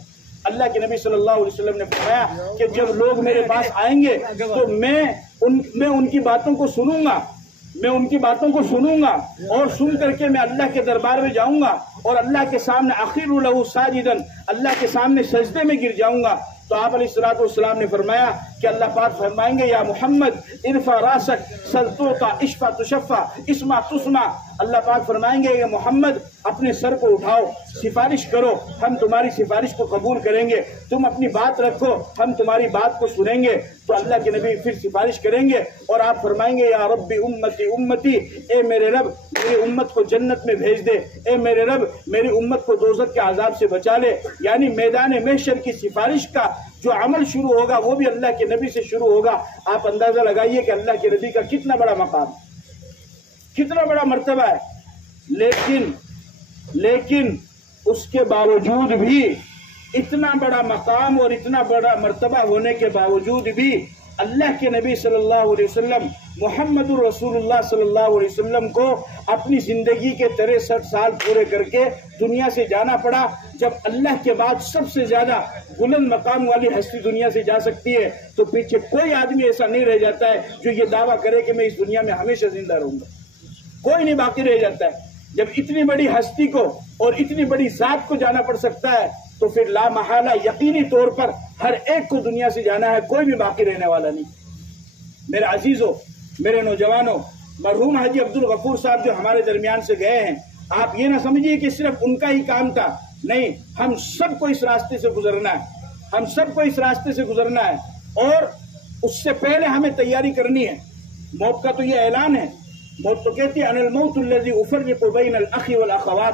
اللہ کے نبی صلی اللہ علیہ وسلم نے فرمایا کہ جب لوگ میرے پاس آئیں گے تو میں ان کی باتوں کو سنوں گا، میں ان کی باتوں کو سنوں گا اور سن کر کے میں اللہ کے دربار میں جاؤں گا اور اللہ کے سامنے اخر لہ ساجدا، اللہ کے سامنے سجدے میں گر جاؤں گا۔ تو آپ علیہ السلام نے فرمایا کہ اللہ پاک فرمائیں گے یا محمد ارفع راسک سل تعطى اشفع تشفع اسمع تسمع۔ اللہ پاک فرمائیں گے کہ محمد اپنے سر کو اٹھاؤ، سفارش کرو، ہم تمہاری سفارش کو قبول کریں گے، تم اپنی بات رکھو، ہم تمہاری بات کو سنیں گے۔ تو اللہ کے نبی پھر سفارش کریں گے اور آپ فرمائیں گے یا رب امتی امتی، اے میرے رب میری امت کو جنت میں بھیج دے، اے میرے رب میری امت کو دوزخ کے عذاب سے بچا لے۔ یعنی میدان محشر کی سفارش کا جو عمل شروع ہوگا وہ بھی اللہ کے نبی سے شروع ہوگا۔ آپ اندازہ لگائیے کہ اللہ کے نبی کا کتنا بڑا مقام، کتنا بڑا مرتبہ ہے۔ لیکن اس کے باوجود بھی، اتنا بڑا مقام اور اتنا بڑا مرتبہ ہونے کے باوجود بھی اللہ کے نبی صلی اللہ علیہ وسلم محمد الرسول اللہ صلی اللہ علیہ وسلم کو اپنی زندگی کے 63 سال پورے کر کے دنیا سے جانا پڑا۔ جب اللہ کے بعد سب سے زیادہ بلند مقام والی ہستی دنیا سے جا سکتی ہے تو پیچھے کوئی آدمی ایسا نہیں رہ جاتا ہے جو یہ دعویٰ کرے کہ میں اس دنیا میں ہمیشہ زندہ رہوں گا، کوئی نہیں باقی رہ جاتا ہے۔ جب اتنی بڑی ہستی کو اور اتنی بڑی ذات کو جانا پڑ سکتا ہے تو پھر لا محالہ یقینی طور پر ہر ایک کو دنیا سے جانا ہے، کوئی بھی باقی رہنے والا نہیں۔ میرے عزیزوں، میرے نوجوانوں، مرحوم حاجی عبدالغفور صاحب جو ہمارے درمیان سے گئے ہیں، آپ یہ نہ سمجھیے کہ صرف ان کا ہی کام تھا، نہیں، ہم سب کو اس راستے سے گزرنا ہے، ہم سب کو اس راستے سے گزرنا ہے اور اس سے پہلے ہمیں تیاری کرنی ہے۔ موت کا تو یہ اعلان ہے، موت تو کہتی ہے انا الموت الذي افرق بین الاخ والاخوات،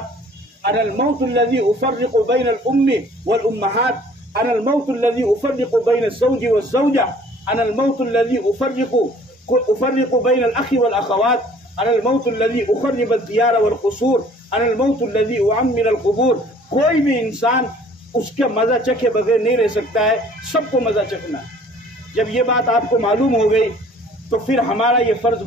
انا الموت الذي افرق بین الام والامہات، انا الموت الذي افرق بین الزوج والزوجہ، انا الموت الذي افرق بین الاخ والاخوات، انا الموت الذي اخرب الديار والقصور، انا الموت الذي اعمر القبور۔ کوئی بھی انسان اس کے مزہ چکھے بغیر نہیں رہ سکتا ہے، سب کو مزہ چکھنا ہے۔ جب یہ بات آپ کو معلوم ہو گئی تو پھر ہمارا یہ فرض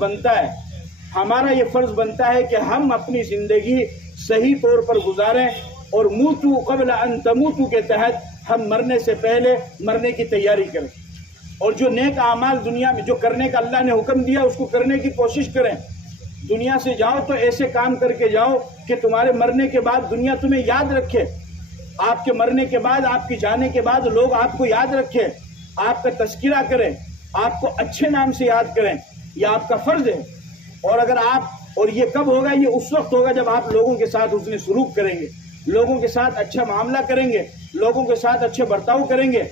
بنتا ہے کہ ہم اپنی زندگی صحیح طور پر گزاریں اور موتو قبل ان تموتو کے تحت ہم مرنے سے پہلے مرنے کی تیاری کریں اور جو نیک اعمال دنیا میں جو کرنے کا اللہ نے حکم دیا اس کو کرنے کی کوشش کریں۔ دنیا سے جاؤ تو ایسے کام کر کے جاؤ کہ تمہارے مرنے کے بعد دنیا تمہیں یاد رکھے، آپ کے مرنے کے بعد، آپ کی جانے کے بعد لوگ آپ کو یاد رکھیں، آپ کا تذکرہ کریں، آپ کو اچھے نام سے یاد کریں، یہ آپ کا فرض ہے۔ اور یہ کب ہوگا؟ یہ اس وقت ہوگا جب آپ لوگوں کے ساتھ حسن سلوک کریں گے، لوگوں کے ساتھ اچھا معاملہ کریں گے، لوگوں کے ساتھ اچھے برتاؤ کریں گے۔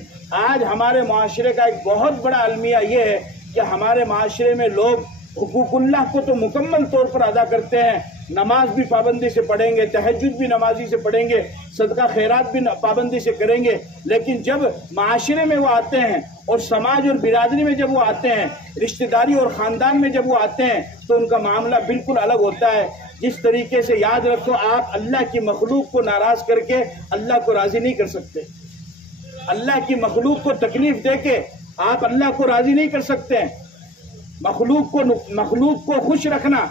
آج ہمارے معاشرے کا ایک بہت بڑا المیہ یہ ہے کہ ہمارے معاشرے میں لوگ حقوق اللہ کو تو مکمل طور پر ادا کرتے ہیں، نماز بھی پابندی سے پڑھیں گے، تہجد بھی نمازی سے پڑھیں گے، صدقہ خیرات بھی پابندی سے کریں گے، لیکن جب معاشرے میں وہ آتے ہیں اور سماج اور برادری میں جب وہ آتے ہیں، رشتہ داری اور خاندان میں جب وہ آتے ہیں تو ان کا معاملہ بالکل الگ ہوتا ہے۔ جس طریقے سے، یاد رکھو، آپ اللہ کی مخلوق کو ناراض کر کے اللہ کو راضی نہیں کر سکتے، اللہ کی مخلوق کو تکلیف دے کے آپ اللہ کو راضی نہیں کر سکتے۔ مخلوق کو خوش رکھنا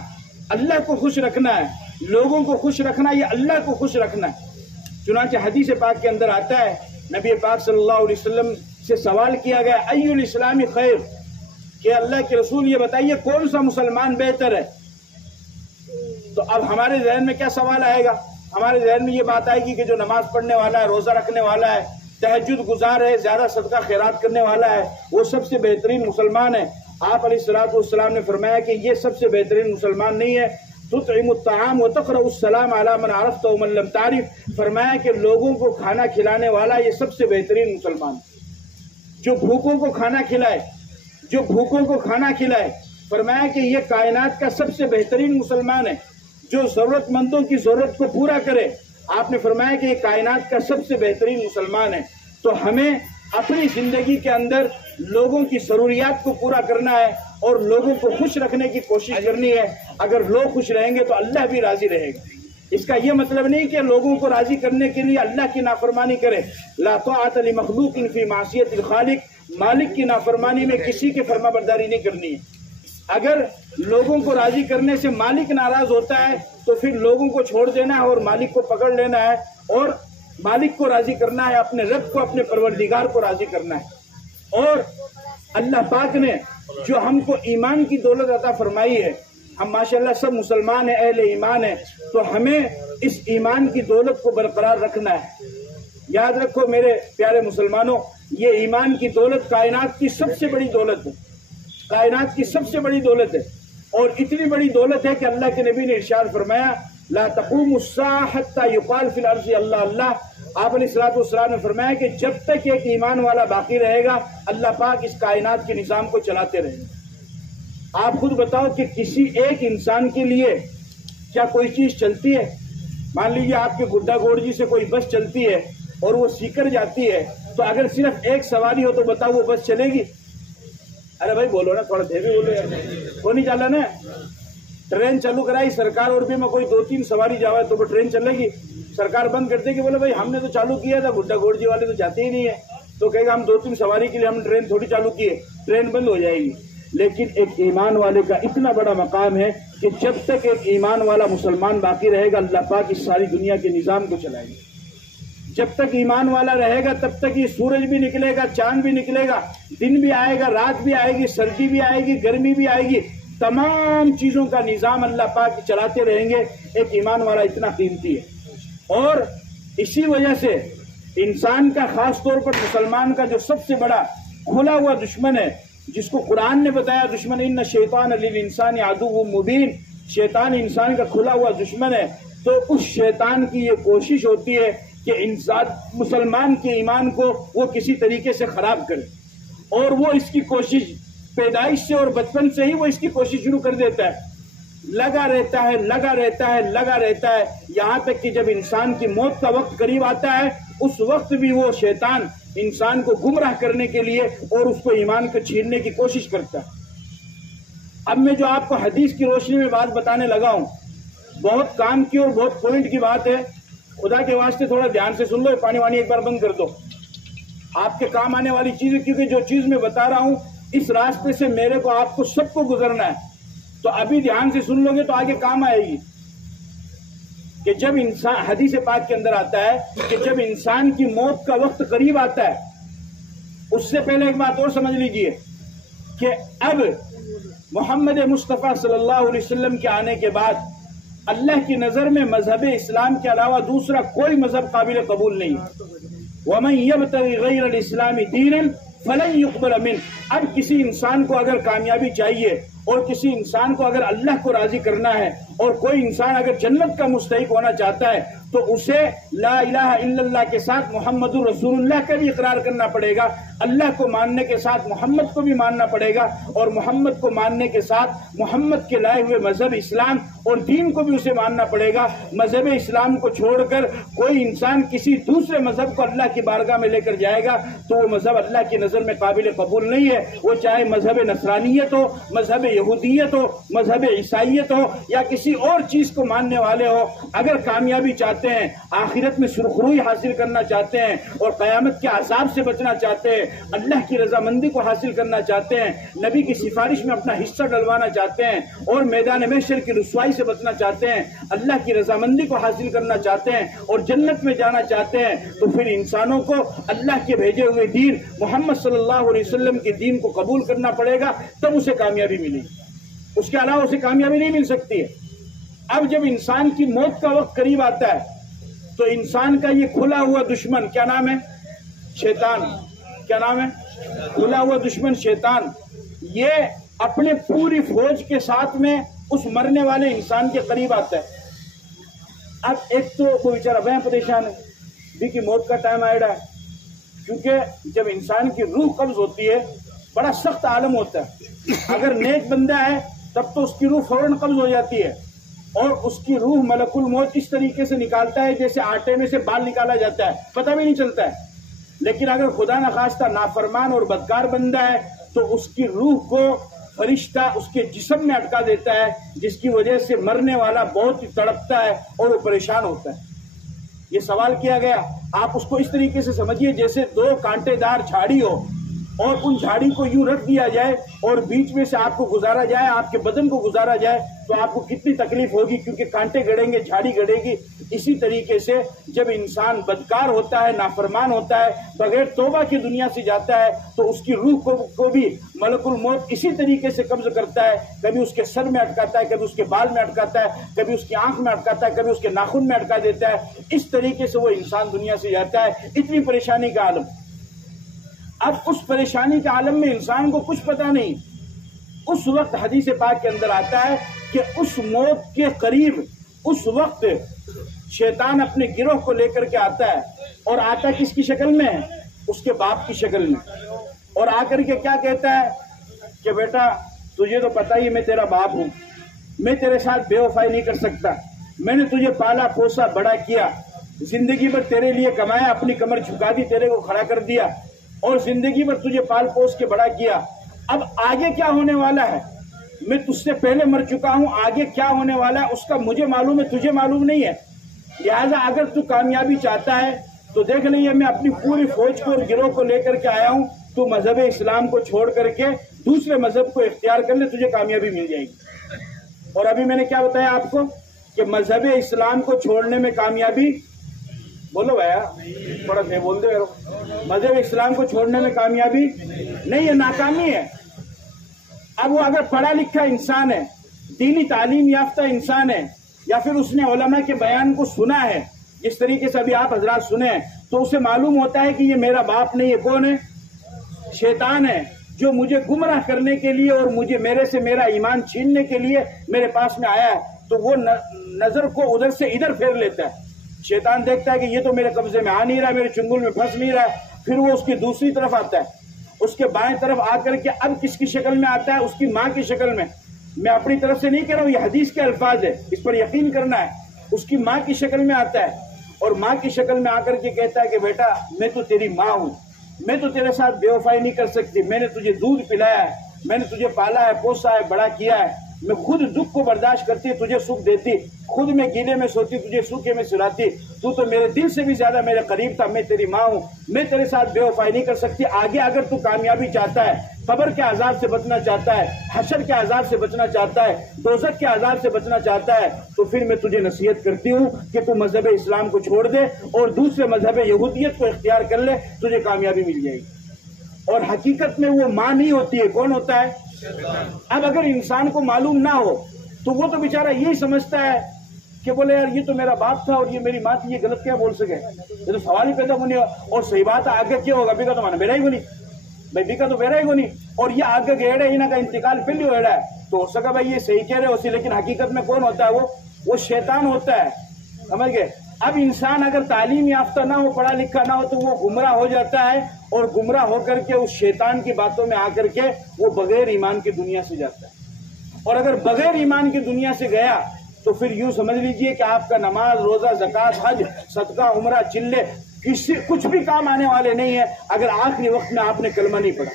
اللہ کو خوش رکھنا ہے، لوگوں کو خوش رکھنا یہ اللہ کو خوش رکھنا ہے۔ چنانچہ حدیث پاک کے اندر آتا ہے، نبی پاک صلی اللہ علیہ وسلم سے سوال کیا گیا ای الاسلام خیر، کہ اللہ کے رسول یہ بتائیے کون سا مسلمان بہتر ہے؟ تو اب ہمارے ذہن میں کیا سوال آئے گا؟ ہمارے ذہن میں یہ بات آئے گی کہ جو نماز پڑھنے والا ہے، روزہ رکھنے والا ہے، تہجد گزار ہے، زیادہ صدقہ خیرات کرنے والا ہے، وہ سب سے بہترین مسلمان ہے۔ آپ علیہ نے فرمایا کہ یہ سب سے بہترین مسلمان نہیں ہے تطعم الطعام وتقرأ السلام علی من عرفت ومن لم تعرف، فرمایا کہ لوگوں کو کھانا کھلانے والا یہ سب سے بہترین مسلمان، جو بھوکوں کو کھانا کھلائے، جو بھوکوں کو کھانا کھلائے، فرمایا کہ یہ کائنات کا سب سے بہترین مسلمان ہے، جو ضرورت مندوں کی ضرورت کو پورا کرے، آپ نے فرمایا کہ یہ کائنات کا سب سے بہترین مسلمان ہے۔ تو ہمیں اپنی زندگی کے اندر لوگوں کی ضروریات کو پورا کرنا ہے اور لوگوں کو خوش رکھنے کی کوشش کرنی ہے۔ اگر لوگ خوش رہیں گے تو اللہ بھی راضی رہے گا۔ اس کا یہ مطلب نہیں کہ لوگوں کو راضی کرنے کے لیے اللہ کی نافرمانی کرے۔ لا طاعۃ لمخلوق فی معصیۃ الخالق، مالک کی نافرمانی میں کسی کی فرما برداری نہیں کرنی ہے۔ اگر لوگوں کو راضی کرنے سے مالک ناراض ہوتا ہے تو پھر لوگوں کو چھوڑ دینا ہے اور مالک کو پکڑ لینا ہے، اور مالک کو راضی کرنا ہے، اپنے رب کو، اپنے پروردگار کو راضی کرنا ہے۔ اور اللہ پاک نے جو ہم کو ایمان کی دولت عطا فرمائی ہے، ہم ماشاءاللہ سب مسلمان ہیں، اہل ایمان ہیں، تو ہمیں اس ایمان کی دولت کو برقرار رکھنا ہے۔ یاد رکھو میرے پیارے مسلمانوں، یہ ایمان کی دولت کائنات کی سب سے بڑی دولت ہے، کائنات کی سب سے بڑی دولت ہے، اور اتنی بڑی دولت ہے کہ اللہ کے نبی نے ارشاد فرمایا لا تقوم الساعة حتى يقال في الارض اللہ اللہ۔ آپ علیہ الصلوۃ نے فرمایا کہ جب تک ایک ایمان والا باقی رہے گا اللہ پاک اس کائنات کے نظام کو چلاتے رہے گا۔ آپ خود بتاؤ کہ کسی ایک انسان کے لیے کیا کوئی چیز چلتی ہے؟ مان لیجیے آپ کے گڈا گوڑ جی سے کوئی بس چلتی ہے اور وہ سیکر جاتی ہے، تو اگر صرف ایک سواری ہو تو بتاؤ وہ بس چلے گی؟ ارے بھائی بولو نا، تھوڑا دیر بھی بولو یار، وہ نہیں چلا نا۔ ٹرین چالو کرائی سرکار اور بھی میں کوئی 2-3 سواری جاوے تو وہ ٹرین چلے گی؟ سرکار بند کرتے کہ بولے بھائی ہم نے تو چالو کیا تھا، گڈا گوڑ جی والے تو جاتے ہی نہیں ہے، تو کہے گا ہم 2-3 سواری کے لیے ہم ٹرین تھوڑی چالو کیے، ٹرین بند ہو جائے گی۔ لیکن ایک ایمان والے کا اتنا بڑا مقام ہے کہ جب تک ایک ایمان والا مسلمان باقی رہے گا اللہ پاک اس ساری دنیا کے نظام کو چلائے گا۔ جب تک ایمان والا رہے گا تب تک یہ سورج بھی نکلے گا، چاند بھی نکلے گا، دن بھی آئے گا، رات بھی آئے گی، سردی بھی آئے گی، گرمی بھی آئے گی، تمام چیزوں کا نظام اللہ پاک چلاتے رہیں گے۔ ایک ایمان والا اتنا قیمتی ہے، اور اسی وجہ سے انسان کا، خاص طور پر مسلمان کا جو سب سے بڑا کھلا ہوا دشمن ہے، جس کو قرآن نے بتایا دشمن ان الشیطان للانسان عدو مبین، شیطان انسان کا کھلا ہوا دشمن ہے، تو اس شیطان کی یہ کوشش ہوتی ہے کہ انسان مسلمان کے ایمان کو وہ کسی طریقے سے خراب کرے، اور وہ اس کی کوشش پیدائش سے اور بچپن سے ہی وہ اس کی کوشش شروع کر دیتا ہے، لگا رہتا ہے، لگا رہتا ہے، لگا رہتا ہے، یہاں تک کہ جب انسان کی موت کا وقت قریب آتا ہے اس وقت بھی وہ شیطان انسان کو گمراہ کرنے کے لیے اور اس کو ایمان کو چھیننے کی کوشش کرتا ہے۔ اب میں جو آپ کو حدیث کی روشنی میں بات بتانے لگا ہوں، بہت کام کی اور بہت پوائنٹ کی بات ہے، خدا کے واسطے تھوڑا دھیان سے سن لو، پانی وانی ایک بار بند کر دو، آپ کے کام آنے والی چیزیں، کیونکہ جو چیز میں بتا رہا ہوں اس راستے سے میرے کو، آپ کو، سب کو گزرنا ہے، تو ابھی دھیان سے سن لو گے تو آگے کام آئے گی۔ کہ جب انسان، حدیث پاک کے اندر آتا ہے کہ جب انسان کی موت کا وقت قریب آتا ہے، اس سے پہلے ایک بات اور سمجھ لیجئے کہ اب محمد مصطفیٰ صلی اللہ علیہ وسلم کے آنے کے بعد اللہ کی نظر میں مذہب اسلام کے علاوہ دوسرا کوئی مذہب قابل قبول نہیں ہے۔ وَمَن يَبْتَغِ غَيْرَ الْإِسْلَامِ دِينًا فَلَن يُقْبَلَ مِنْهُ۔ اب کسی انسان کو اگر کامیابی چاہیے اور کسی انسان کو اگر اللہ کو راضی کرنا ہے اور کوئی انسان اگر جنت کا مستحق ہونا چاہتا ہے تو اسے لا الہ الا اللہ کے ساتھ محمد الرسول اللہ کا بھی اقرار کرنا پڑے گا، اللہ کو ماننے کے ساتھ محمد کو بھی ماننا پڑے گا، اور محمد کو ماننے کے ساتھ محمد کے لائے ہوئے مذہب اسلام اور دین کو بھی اسے ماننا پڑے گا۔ مذہب اسلام کو چھوڑ کر کوئی انسان کسی دوسرے مذہب کو اللہ کی بارگاہ میں لے کر جائے گا تو وہ مذہب اللہ کی نظر میں قابل قبول نہیں ہے، وہ چاہے مذہب نصرانیت ہو، مذہب یہودیت ہو، مذہب عیسائیت ہو یا کسی اور چیز کو ماننے والے ہو۔ اگر کامیابی چاہتے ہیں، آخرت میں سرخروئی حاصل کرنا چاہتے ہیں اور قیامت کے عذاب سے بچنا چاہتے ہیں، اللہ کی رضامندی کو حاصل کرنا چاہتے ہیں، نبی کی سفارش میں اپنا حصہ ڈلوانا چاہتے ہیں اور میدان محشر کی رسوائی سے بچنا چاہتے ہیں، اللہ کی رضامندی کو حاصل کرنا چاہتے ہیں اور جنت میں جانا چاہتے ہیں، تو پھر انسانوں کو اللہ کے بھیجے ہوئے دین محمد صلی اللہ علیہ وسلم کے دین کو قبول کرنا پڑے گا، تب اسے کامیابی ملے گی، اس کے علاوہ اسے کامیابی نہیں مل سکتی ہے۔ اب جب انسان کی موت کا وقت قریب آتا ہے تو انسان کا یہ کھلا ہوا دشمن کیا نام ہے؟ شیطان۔ کیا نام ہے؟ کھلا ہوا دشمن شیطان۔ یہ اپنے پوری فوج کے ساتھ میں اس مرنے والے انسان کے قریب آتا ہے. اب ایک تو وہ بیچارہ بہن پریشان ہے بھی کہ موت کا ٹائم آئے رہا ہے، کیونکہ جب انسان کی روح قبض ہوتی ہے بڑا سخت عالم ہوتا ہے. اگر نیک بندہ ہے تب تو اس کی روح فوراً قبض ہو جاتی ہے، اور اس کی روح ملک الموت اس طریقے سے نکالتا ہے جیسے آٹے میں سے بال نکالا جاتا ہے، پتہ بھی نہیں چلتا ہے. لیکن اگر خدا نخواستہ نافرمان اور بدکار بندہ ہے تو اس کی روح کو فرشتہ اس کے جسم میں اٹکا دیتا ہے، جس کی وجہ سے مرنے والا بہت ہی تڑپتا ہے اور وہ پریشان ہوتا ہے. یہ سوال کیا گیا، آپ اس کو اس طریقے سے سمجھیے جیسے دو کانٹے دار جھاڑی ہو اور ان جھاڑی کو یوں رکھ دیا جائے اور بیچ میں سے آپ کو گزارا جائے، آپ کے بدن کو گزارا جائے تو آپ کو کتنی تکلیف ہوگی، کیونکہ کانٹے گڑیں گے، جھاڑی گڑے گی. اسی طریقے سے جب انسان بدکار ہوتا ہے، نافرمان ہوتا ہے، بغیر توبہ کی دنیا سے جاتا ہے تو اس کی روح کو بھی ملک الموت اسی طریقے سے قبض کرتا ہے. کبھی اس کے سر میں اٹکاتا ہے، کبھی اس کے بال میں اٹکاتا ہے، کبھی اس کی آنکھ میں اٹکاتا ہے، کبھی اس کے ناخن میں اٹکا دیتا ہے. اس طریقے سے وہ انسان دنیا سے جاتا ہے. اتنی پریشانی کا عالم. اب اس پریشانی کے عالم میں انسان کو کچھ پتا نہیں. اس وقت حدیث پاک کے اندر آتا ہے کہ اس موت کے قریب اس وقت شیطان اپنے گروہ کو لے کر کے آتا ہے، اور آتا کس کی شکل میں ہے؟ اس کے باپ کی شکل میں. اور آ کر کے کیا کہتا ہے کہ بیٹا تجھے تو پتا ہی میں تیرا باپ ہوں، میں تیرے ساتھ بے وفائی نہیں کر سکتا. میں نے تجھے پالا پوسا بڑا کیا، زندگی بھر تیرے لیے کمایا، اپنی کمر جھکا دی، تیرے کو کھڑا کر دیا اور زندگی بھر تجھے پال پوس کے بڑا کیا. اب آگے کیا ہونے والا ہے میں تجھ سے پہلے مر چکا ہوں، آگے کیا ہونے والا ہے اس کا مجھے معلوم ہے، تجھے معلوم نہیں ہے. لہذا اگر تو کامیابی چاہتا ہے تو دیکھ لئے میں اپنی پوری فوج کو اور گروہ کو لے کر کے آیا ہوں، تو مذہب اسلام کو چھوڑ کر کے دوسرے مذہب کو اختیار کر لے، تجھے کامیابی مل جائے گی. اور ابھی میں نے کیا بتایا آپ کو کہ مذہب اسلام کو چھوڑنے میں کامیابی، بولو بھیا تھوڑا میں بول دے، مذہب اسلام کو چھوڑنے میں کامیابی نہیں ہے، ناکامی ہے. اب وہ اگر پڑھا لکھا انسان ہے، دینی تعلیم یافتہ انسان ہے، یا پھر اس نے علماء کے بیان کو سنا ہے جس طریقے سے ابھی آپ حضرات سنے ہیں، تو اسے معلوم ہوتا ہے کہ یہ میرا باپ نہیں ہے. کون ہے؟ شیطان ہے، جو مجھے گمراہ کرنے کے لیے اور مجھے میرے سے میرا ایمان چھیننے کے لیے میرے پاس میں آیا ہے. تو وہ نظر کو ادھر سے ادھر پھیر لیتا ہے. شیطان دیکھتا ہے کہ یہ تو میرے قبضے میں آ نہیں رہا، میرے چنگل میں پھنس نہیں رہا ہے. پھر وہ اس کی دوسری طرف آتا ہے، اس کے بائیں طرف آ کر کے اب کس کی شکل میں آتا ہے؟ اس کی ماں کی شکل میں. میں اپنی طرف سے نہیں کہہ رہا ہوں، یہ حدیث کے الفاظ ہے، اس پر یقین کرنا ہے. اس کی ماں کی شکل میں آتا ہے اور ماں کی شکل میں آ کر کے کہتا ہے کہ بیٹا میں تو تیری ماں ہوں، میں تو تیرے ساتھ بے وفائی نہیں کر سکتی. میں نے تجھے دودھ پلایا ہے، میں نے تجھے پالا ہے، پوسا ہے، بڑا کیا ہے. میں خود دکھ کو برداشت کرتی، تجھے سکھ دیتی، خود میں گیلے میں سوتی، تجھے سوکھے میں سلاتی. تو میرے دل سے بھی زیادہ میرے قریب تھا. میں تیری ماں ہوں، میں تیرے ساتھ بے وفائی نہیں کر سکتی. آگے اگر تو کامیابی چاہتا ہے، قبر کے عذاب سے بچنا چاہتا ہے، حشر کے عذاب سے بچنا چاہتا ہے، دوزخ کے عذاب سے بچنا چاہتا ہے، تو پھر میں تجھے نصیحت کرتی ہوں کہ تو مذہب اسلام کو چھوڑ دے اور دوسرے مذہب یہودیت کو اختیار کر لے، تجھے کامیابی مل جائے گی. اور حقیقت میں وہ ماں نہیں ہوتی ہے، کون ہوتا ہے؟ اب اگر انسان کو معلوم نہ ہو تو وہ تو بیچارہ یہی سمجھتا ہے کہ بولے یار یہ تو میرا باپ تھا اور یہ میری ماں تھی، یہ غلط کیا بول سکے؟ یہ تو سوال ہی پیدا ہونے. اور صحیح بات ہے، آگے کیا ہوگا؟ بیکا تو مانا میرا ہی بنی بھائی، بیکا تو میرا ہی بنی. اور یہ آگے گیڑے ہی نہ کا انتقال پھر ہو رہا ہے تو ہو سکا بھائی یہ صحیح کہہ رہے ہو، لیکن حقیقت میں کون ہوتا ہے؟ وہ شیطان ہوتا ہے. سمجھ گئے؟ اب انسان اگر تعلیم یافتہ نہ ہو، پڑھا لکھا نہ ہو، تو وہ گمراہ ہو جاتا ہے، اور گمراہ ہو کر کے اس شیطان کی باتوں میں آ کر کے وہ بغیر ایمان کی دنیا سے جاتا ہے. اور اگر بغیر ایمان کی دنیا سے گیا تو پھر یوں سمجھ لیجئے کہ آپ کا نماز، روزہ، زکوٰۃ، حج، صدقہ، عمرہ، چلے کچھ بھی کام آنے والے نہیں ہے اگر آخری وقت میں آپ نے کلمہ نہیں پڑھا.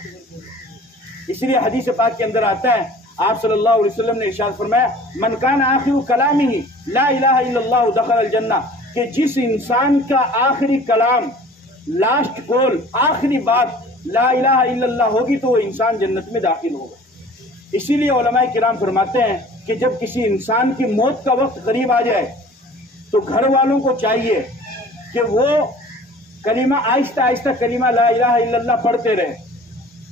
اس لیے حدیث پاک کے اندر آتا ہے، آپ صلی اللہ علیہ وسلم نے ارشاد فرمایا، من کان آخر کلامہ لا الہ الا اللہ دخل الجنہ، کہ جس انسان کا آخری کلام، لاسٹ گول، آخری بات لا الہ الا اللہ ہوگی تو وہ انسان جنت میں داخل ہوگا. اسی لیے علماء کرام فرماتے ہیں کہ جب کسی انسان کی موت کا وقت قریب آ جائے تو گھر والوں کو چاہیے کہ وہ کلمہ آہستہ آہستہ کلمہ لا الہ الا اللہ پڑھتے رہے.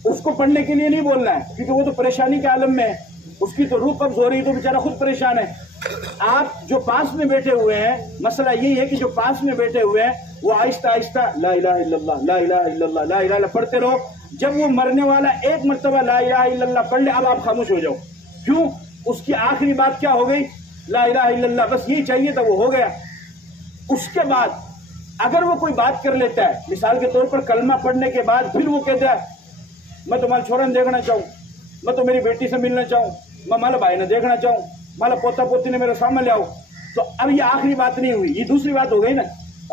اس کو پڑھنے کے لیے نہیں بولنا ہے کیونکہ وہ تو پریشانی کے عالم میں ہے، اس کی تو روح قبض ہو رہی ہے تو بیچارہ خود پریشان ہے. آپ جو پاس میں بیٹھے ہوئے ہیں، مسئلہ یہی ہے کہ جو پاس میں بیٹھے ہوئے ہیں وہ آہستہ آہستہ لا الہ الا اللہ، لا الہ الا اللہ، لا الہ الا اللہ پڑھتے رہو. جب وہ مرنے والا ایک مرتبہ لا الہ الا اللہ پڑھ لے اب آپ خاموش ہو جاؤ. کیوں؟ اس کی آخری بات کیا ہو گئی؟ لا الہ الا اللہ. بس یہی چاہیے تھا، وہ ہو گیا. اس کے بعد اگر وہ کوئی بات کر لیتا ہے، مثال کے طور پر کلمہ پڑھنے کے بعد پھر وہ کہتا ہے میں تمہارے چھوڑا نے دیکھنا چاہوں، میں تو میری بیٹی سے ملنا چاہوں، میں مالا بھائی نے دیکھنا چاہوں، مالا پوتا پوتی نے میرے سامنے لے آؤ، تو اب یہ آخری بات نہیں ہوئی، یہ دوسری بات ہو گئی نا.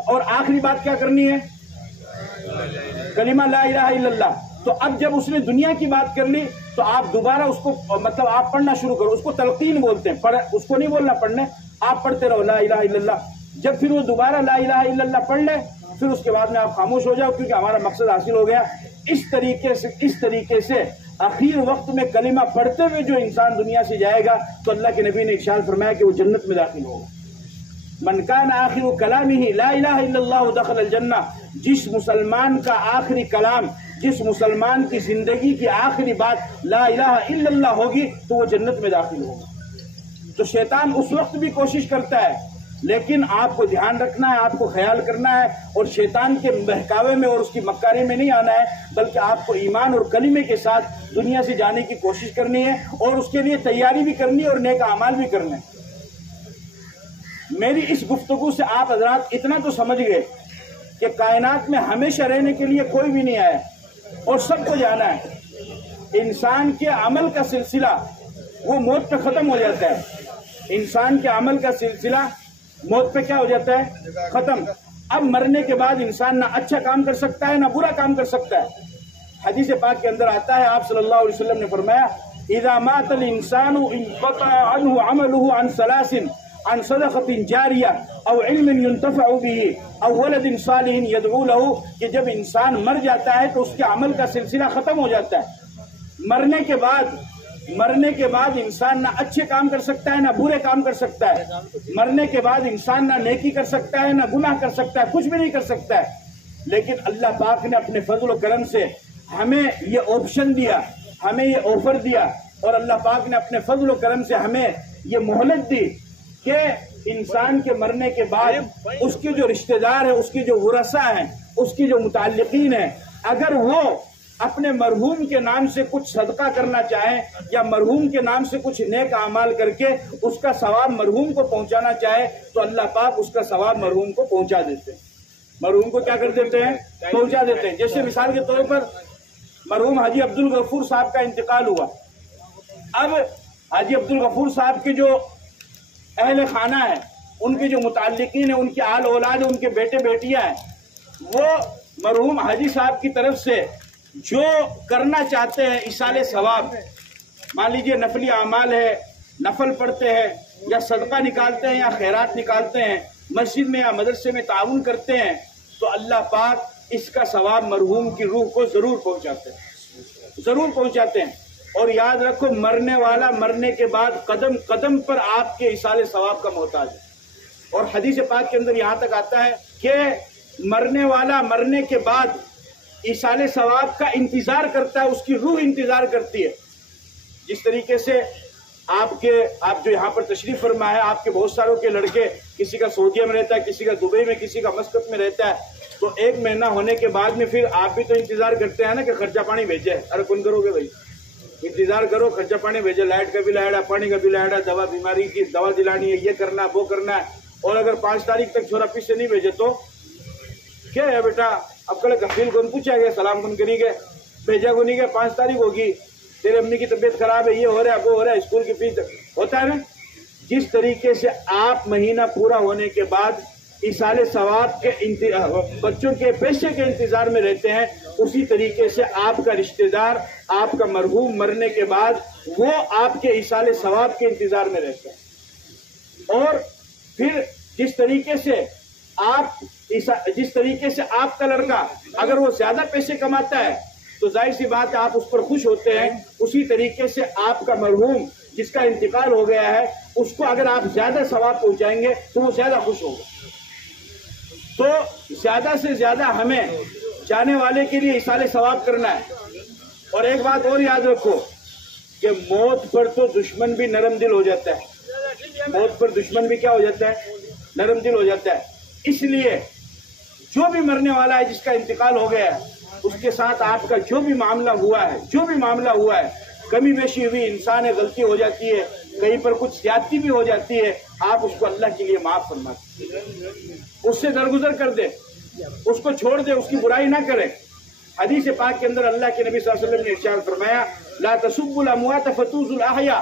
اور آخری بات کیا کرنی ہے؟ کلمہ لا الہ الا اللہ. تو اب جب اس نے دنیا کی بات کر لی تو آپ دوبارہ اس کو مطلب آپ پڑھنا شروع کرو. اس کو تلقین بولتے ہیں، اس کو نہیں بولنا پڑھنے، آپ پڑھتے رہو لا الہ الا اللہ. جب پھر وہ دوبارہ لا الہ الا اللہ پڑھ لے پھر اس کے بعد میں آپ خاموش ہو جاؤ، کیونکہ ہمارا مقصد حاصل ہو گیا. اس طریقے سے آخر وقت میں کلمہ پڑھتے ہوئے جو انسان دنیا سے جائے گا تو اللہ کے نبی نے ارشاد فرمایا کہ وہ جنت میں داخل ہوگا. من کان آخر کلامہ لا الہ الا اللہ دخل الجنہ. جس مسلمان کا آخری کلام، جس مسلمان کی زندگی کی آخری بات لا الہ الا اللہ ہوگی تو وہ جنت میں داخل ہوگا. تو شیطان اس وقت بھی کوشش کرتا ہے، لیکن آپ کو دھیان رکھنا ہے، آپ کو خیال کرنا ہے اور شیطان کے بہکاوے میں اور اس کی مکاری میں نہیں آنا ہے، بلکہ آپ کو ایمان اور کلمے کے ساتھ دنیا سے جانے کی کوشش کرنی ہے اور اس کے لیے تیاری بھی کرنی ہے اور نیک اعمال بھی کرنے. میری اس گفتگو سے آپ حضرات اتنا تو سمجھ گئے کہ کائنات میں ہمیشہ رہنے کے لیے کوئی بھی نہیں آیا اور سب کو جانا ہے. انسان کے عمل کا سلسلہ وہ موت پہ ختم ہو جاتا ہے. انسان کے عمل کا سلسلہ موت پہ کیا ہو جاتا ہے؟ ختم. اب مرنے کے بعد انسان نہ اچھا کام کر سکتا ہے نہ برا کام کر سکتا ہے. حدیث پاک کے اندر آتا ہے، آپ صلی اللہ علیہ وسلم نے فرمایا اذا مات الانسان انقطع عنه عمله عن ثلاث عن صدقة جاریہ او علم ينتفع به او ولد صالح يدعو له، کہ جب انسان مر جاتا ہے تو اس کے عمل کا سلسلہ ختم ہو جاتا ہے. مرنے کے بعد انسان نہ اچھے کام کر سکتا ہے نہ برے کام کر سکتا ہے. مرنے کے بعد انسان نہ نیکی کر سکتا ہے نہ گناہ کر سکتا ہے، کچھ بھی نہیں کر سکتا ہے. لیکن اللہ پاک نے اپنے فضل و کرم سے ہمیں یہ آپشن دیا، ہمیں یہ آفر دیا، اور اللہ پاک نے اپنے فضل و کرم سے ہمیں یہ مہلت دی کہ انسان کے مرنے کے بعد اس کے جو رشتہ دار ہیں، اس کی جو ورثاء ہیں، اس کی جو متعلقین ہیں، اگر وہ اپنے مرحوم کے نام سے کچھ صدقہ کرنا چاہیں یا مرحوم کے نام سے کچھ نیک اعمال کر کے اس کا ثواب مرحوم کو پہنچانا چاہے تو اللہ پاک اس کا ثواب مرحوم کو پہنچا دیتے ہیں. مرحوم کو کیا کر دیتے ہیں؟ پہنچا دیتے ہیں. جیسے مثال کے طور پر مرحوم حاجی عبد الغفور صاحب کا انتقال ہوا. اب حاجی عبد الغفور صاحب کے جو اہل خانہ ہیں، ان کے جو متعلقین ہیں، ان کے آل اولاد، ان کے بیٹے بیٹیاں ہیں، وہ مرحوم حاجی صاحب کی طرف سے جو کرنا چاہتے ہیں ایصال ثواب، مان لیجئے نفلی اعمال ہے، نفل پڑھتے ہیں یا صدقہ نکالتے ہیں یا خیرات نکالتے ہیں، مسجد میں یا مدرسے میں تعاون کرتے ہیں، تو اللہ پاک اس کا ثواب مرحوم کی روح کو ضرور پہنچاتے ہیں. اور یاد رکھو، مرنے والا مرنے کے بعد قدم قدم پر آپ کے ایصال ثواب کا محتاج ہے. اور حدیث پاک کے اندر یہاں تک آتا ہے کہ مرنے والا مرنے کے بعد ایصال ثواب کا انتظار کرتا ہے، اس کی روح انتظار کرتی ہے. جس طریقے سے آپ جو یہاں پر تشریف فرما ہے، آپ کے بہت ساروں کے لڑکے، کسی کا سعودیہ میں رہتا ہے، کسی کا دبئی میں، کسی کا مسقط میں رہتا ہے، تو 1 مہینہ ہونے کے بعد میں پھر آپ بھی تو انتظار کرتے ہیں نا کہ خرچہ پانی بھیجے. ارے کون کرو گے بھائی؟ انتظار کرو، خرچہ پانی بھیجے، لائٹ کا بل آئے گا، پانی کا بل آئے گا، دوا بیماری کی دوا دلانی ہے، یہ کرنا وہ کرنا ہے. اور اگر 5 تاریخ تک چھوڑا پیسے نہیں بھیجے تو کیا ہے بیٹا؟ اب کل غفیل کون پوچھا گیا، سلام کون کری گئے، بھیجا کو نہیں گیا، 5 تاریخ ہوگی، تیرے امی کی طبیعت خراب ہے، یہ ہو رہا ہے وہ ہو رہا ہے، اسکول کی فیس ہوتا ہے نا. جس طریقے سے آپ مہینہ پورا ہونے کے بعد ایصال ثواب کے بچوں کے پیسے کے انتظار میں رہتے ہیں، اسی طریقے سے آپ کا رشتہ دار، آپ کا مرحوم مرنے کے بعد وہ آپ کے ایصال ثواب کے انتظار میں رہتے ہیں. اور پھر جس طریقے سے آپ کا لڑکا اگر وہ زیادہ پیسے کماتا ہے تو ظاہر سی بات ہے آپ اس پر خوش ہوتے ہیں، اسی طریقے سے آپ کا مرحوم جس کا انتقال ہو گیا ہے اس کو اگر آپ زیادہ ثواب پہنچائیں گے تو وہ زیادہ خوش ہوگا. تو زیادہ سے زیادہ ہمیں جانے والے کے لیے ایصال ثواب کرنا ہے. اور ایک بات اور یاد رکھو کہ موت پر تو دشمن بھی نرم دل ہو جاتا ہے. موت پر دشمن بھی کیا ہو جاتا ہے؟ نرم دل ہو جاتا ہے. اس لیے جو بھی مرنے والا ہے، جس کا انتقال ہو گیا ہے، اس کے ساتھ آپ کا جو بھی معاملہ ہوا ہے کمی بیشی ہوئی، انسان ہے، غلطی ہو جاتی ہے، کہیں پر کچھ زیادتی بھی ہو جاتی ہے، آپ اس کو اللہ کے لیے معاف فرما دیں، اس سے درگزر کر دیں، اس کو چھوڑ دیں، اس کی برائی نہ کریں۔ حدیث پاک کے اندر اللہ کے نبی صلی اللہ علیہ وسلم نے ارشاد فرمایا لا تسبوا الاموات فتؤذوا الاحیاء،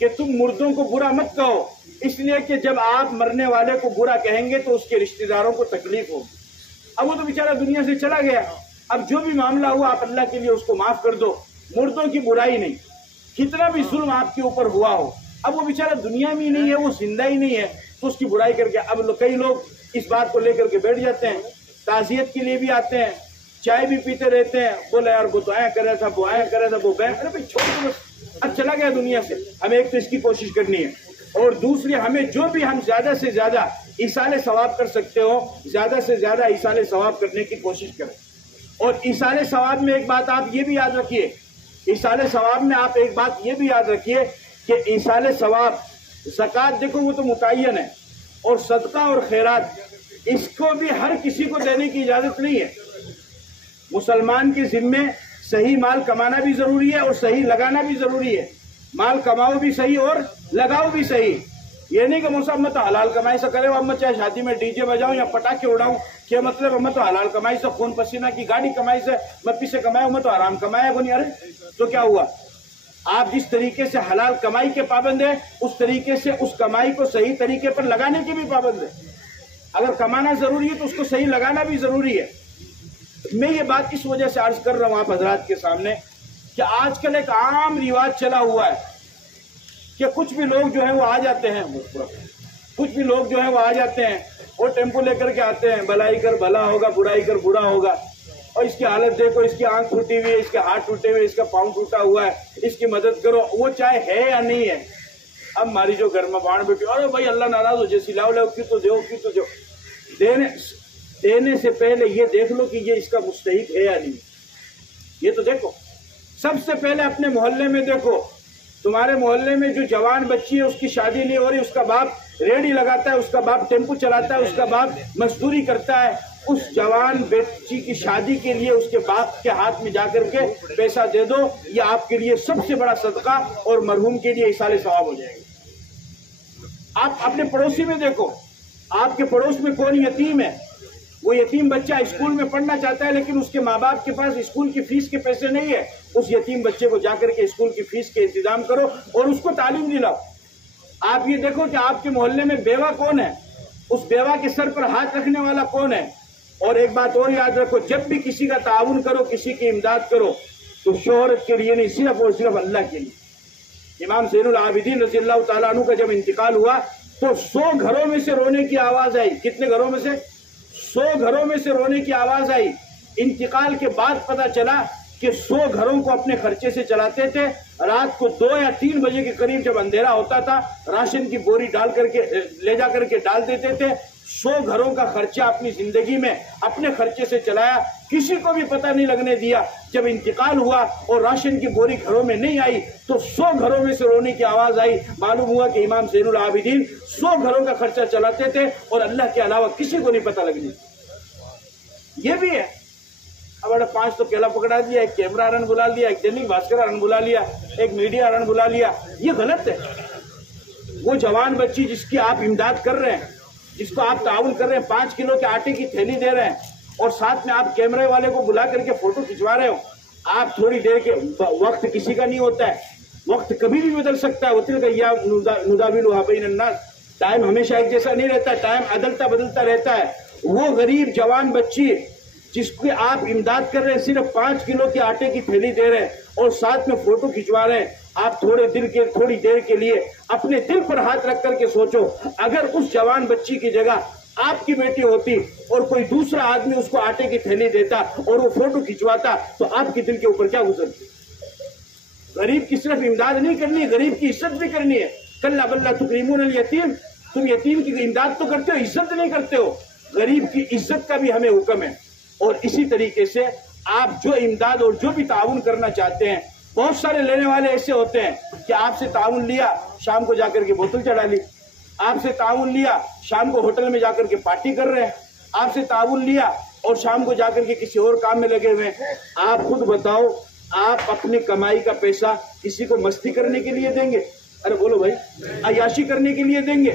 کہ تم مردوں کو برا مت کہو، اس لیے کہ جب آپ مرنے والے کو برا کہیں گے تو اس کے رشتہ داروں کو تکلیف ہوگی۔ اب وہ تو بیچارہ دنیا سے چلا گیا، اب جو بھی معاملہ ہوا آپ اللہ کے لیے اس کو معاف کر دو، مردوں کی برائی نہیں، کتنا بھی ظلم آپ کے اوپر ہوا ہو، اب وہ بیچارہ دنیا میں ہی نہیں ہے، وہ زندہ ہی نہیں ہے، تو اس کی برائی کر کے اب کئی لوگ اس بات کو لے کر کے بیٹھ جاتے ہیں، تعزیت کے لیے بھی آتے ہیں، چائے بھی پیتے رہتے ہیں، بولے یار وہ تو آیا کر رہا تھا، وہ آیا کر رہا تھا، وہ ارے بھائی چھوڑ دو بس، اب چلا گیا دنیا سے۔ ہمیں ایک تو اس کی کوشش کرنی ہے، اور دوسری ہمیں جو بھی ہم زیادہ سے زیادہ ایصال ثواب کر سکتے ہو، زیادہ سے زیادہ ایصال ثواب کرنے کی کوشش کریں۔ اور ایصال ثواب میں ایک بات آپ یہ بھی یاد رکھیے، ایصال ثواب میں آپ ایک بات یہ بھی یاد رکھیے کہ ایصال ثواب، زکوٰۃ دیکھو وہ تو متعین ہے، اور صدقہ اور خیرات اس کو بھی ہر کسی کو دینے کی اجازت نہیں ہے۔ مسلمان کے ذمے صحیح مال کمانا بھی ضروری ہے اور صحیح لگانا بھی ضروری ہے، مال کماؤ بھی صحیح اور لگاؤ بھی صحیح۔ یہ نہیں کہ موسم میں تو حلال کمائی سے کرے، اب میں چاہے شادی میں ڈی جے بجاؤں یا پٹاخے اڑاؤں، کیا مطلب میں تو حلال کمائی سے، خون پسینہ کی گاڑی کمائی سے میں پیچھے کمایا، میں تو آرام کمایا کو نہیں۔ ارے تو کیا ہوا؟ آپ جس طریقے سے حلال کمائی کے پابند ہیں اس طریقے سے اس کمائی کو صحیح طریقے پر لگانے کے بھی پابند ہیں۔ اگر کمانا ضروری ہے تو اس کو صحیح لگانا بھی ضروری ہے۔ میں یہ بات اس وجہ سے عرض کر رہا ہوں آپ حضرات کے سامنے کہ آج کل ایک عام رواج چلا ہوا ہے کہ کچھ بھی لوگ جو ہیں وہ آ جاتے ہیں، اور ٹیمپو لے کر کے آتے ہیں، بھلائی کر بھلا ہوگا، برائی کر برا ہوگا، اور اس کی حالت دیکھو، اس کی آنکھ ٹوٹی ہوئی ہے، اس کے ہاتھ ٹوٹے ہوئے، اس کا پاؤں ٹوٹا ہوا ہے، اس کی مدد کرو، وہ چاہے ہے یا نہیں ہے۔ اب ہماری جو گھر میں بانڈ بیٹھی، ارے بھائی اللہ ناراض ہو جیسی لاؤ کیوں تو دو، دینے سے پہلے یہ دیکھ لو کہ یہ اس کا مستحق ہے یا نہیں، یہ تو دیکھو۔ سب سے پہلے اپنے محلے میں دیکھو، تمہارے محلے میں جو جوان بچی ہے اس کی شادی نہیں ہو رہی، اس کا باپ ریڑھی لگاتا ہے، اس کا باپ ٹیمپو چلاتا ہے، اس کا باپ مزدوری کرتا ہے، اس جوان بچی کی شادی کے لیے اس کے باپ کے ہاتھ میں جا کر کے پیسہ دے دو، یہ آپ کے لیے سب سے بڑا صدقہ اور مرحوم کے لیے ایصال ثواب ہو جائے گا۔ آپ اپنے پڑوسی میں دیکھو، آپ کے پڑوس میں کون یتیم ہے، وہ یتیم بچہ اسکول میں پڑھنا چاہتا ہے لیکن اس کے ماں باپ کے پاس اسکول کی فیس کے پیسے نہیں ہے، اس یتیم بچے کو جا کر کے اسکول کی فیس کے انتظام کرو اور اس کو تعلیم دلاؤ۔ آپ یہ دیکھو کہ آپ کے محلے میں بیوہ کون ہے، اس بیوہ کے سر پر ہاتھ رکھنے والا کون ہے۔ اور ایک بات اور یاد رکھو، جب بھی کسی کا تعاون کرو، کسی کی امداد کرو تو شہرت کے لیے نہیں، صرف اور صرف اللہ کے لیے۔ امام زین العابدین رضی اللہ تعالیٰ عنہ کا جب انتقال ہوا تو 100 گھروں میں سے رونے کی آواز آئی۔ کتنے گھروں میں سے؟ 100 گھروں میں سے رونے کی آواز آئی۔ انتقال کے بعد پتا چلا کہ 100 گھروں کو اپنے خرچے سے چلاتے تھے، رات کو 2 یا 3 بجے کے قریب جب اندھیرا ہوتا تھا راشن کی بوری ڈال کر کے لے جا کر کے ڈال دیتے تھے۔ 100 گھروں کا خرچہ اپنی زندگی میں اپنے خرچے سے چلایا، کسی کو بھی پتہ نہیں لگنے دیا۔ جب انتقال ہوا اور راشن کی بوری گھروں میں نہیں آئی تو 100 گھروں میں سے رونے کی آواز آئی۔ معلوم ہوا کہ امام زین العابدین 100 گھروں کا خرچہ چلاتے تھے اور اللہ کے علاوہ کسی کو نہیں پتہ لگنے۔ یہ بھی ہے، اب 5 تو کیلا پکڑا دیا، ایک کیمرہ رن بلا لیا، ایک دینک بھاسکر رن بلا لیا، ایک میڈیا رن بلا لیا، یہ غلط ہے۔ وہ جوان بچی جس کی آپ امداد کر رہے ہیں، جس کو آپ تعاون کر رہے ہیں، 5 کلو کے آٹے کی تھیلی دے رہے ہیں اور ساتھ میں آپ کیمرے والے کو بلا کر کے فوٹو کھنچوا رہے ہو، آپ تھوڑی دیر کے وقت کسی کا نہیں ہوتا ہے، وقت کبھی بھی بدل سکتا ہے۔ وتلک ایام نداولها بین الناس، ٹائم ہمیشہ ایک جیسا نہیں رہتا، ٹائم عدلتا بدلتا رہتا ہے۔ وہ غریب جوان بچی جس کی آپ امداد کر رہے ہیں، صرف 5 کلو کے آٹے کی تھیلی دے رہے ہیں اور ساتھ میں فوٹو کھنچوا رہے ہیں، آپ تھوڑی دیر کے لیے اپنے دل پر ہاتھ رکھ کر کے سوچو، اگر اس جوان بچی کی جگہ آپ کی بیٹی ہوتی اور کوئی دوسرا آدمی اس کو آٹے کی تھیلی دیتا اور وہ فوٹو کھنچواتا تو آپ کے دل کے اوپر کیا گزرتی؟ غریب کی صرف امداد نہیں کرنی ہے، غریب کی عزت بھی کرنی ہے۔ کلا بلا تکریمون الیتیم، تم یتیم کی امداد تو کرتے ہو، عزت نہیں کرتے ہو۔ غریب کی عزت کا بھی ہمیں حکم ہے۔ اور اسی طریقے سے آپ جو امداد اور جو بھی تعاون کرنا چاہتے ہیں، بہت سارے لینے والے ایسے ہوتے ہیں کہ آپ سے تعاون لیا، شام کو جا کر کے بوتل چڑھا لی، آپ سے تعاون لیا، شام کو ہوٹل میں جا کر کے پارٹی کر رہے ہیں، آپ سے تعاون لیا، اور شام کو جا کر کے کسی اور کام میں لگے ہوئے ہیں. آپ خود بتاؤ, آپ اپنی کمائی کا پیسہ کسی کو مستی کرنے کے لیے دیں گے؟ ارے بولو بھائی, عیاشی کرنے کے لیے دیں گے؟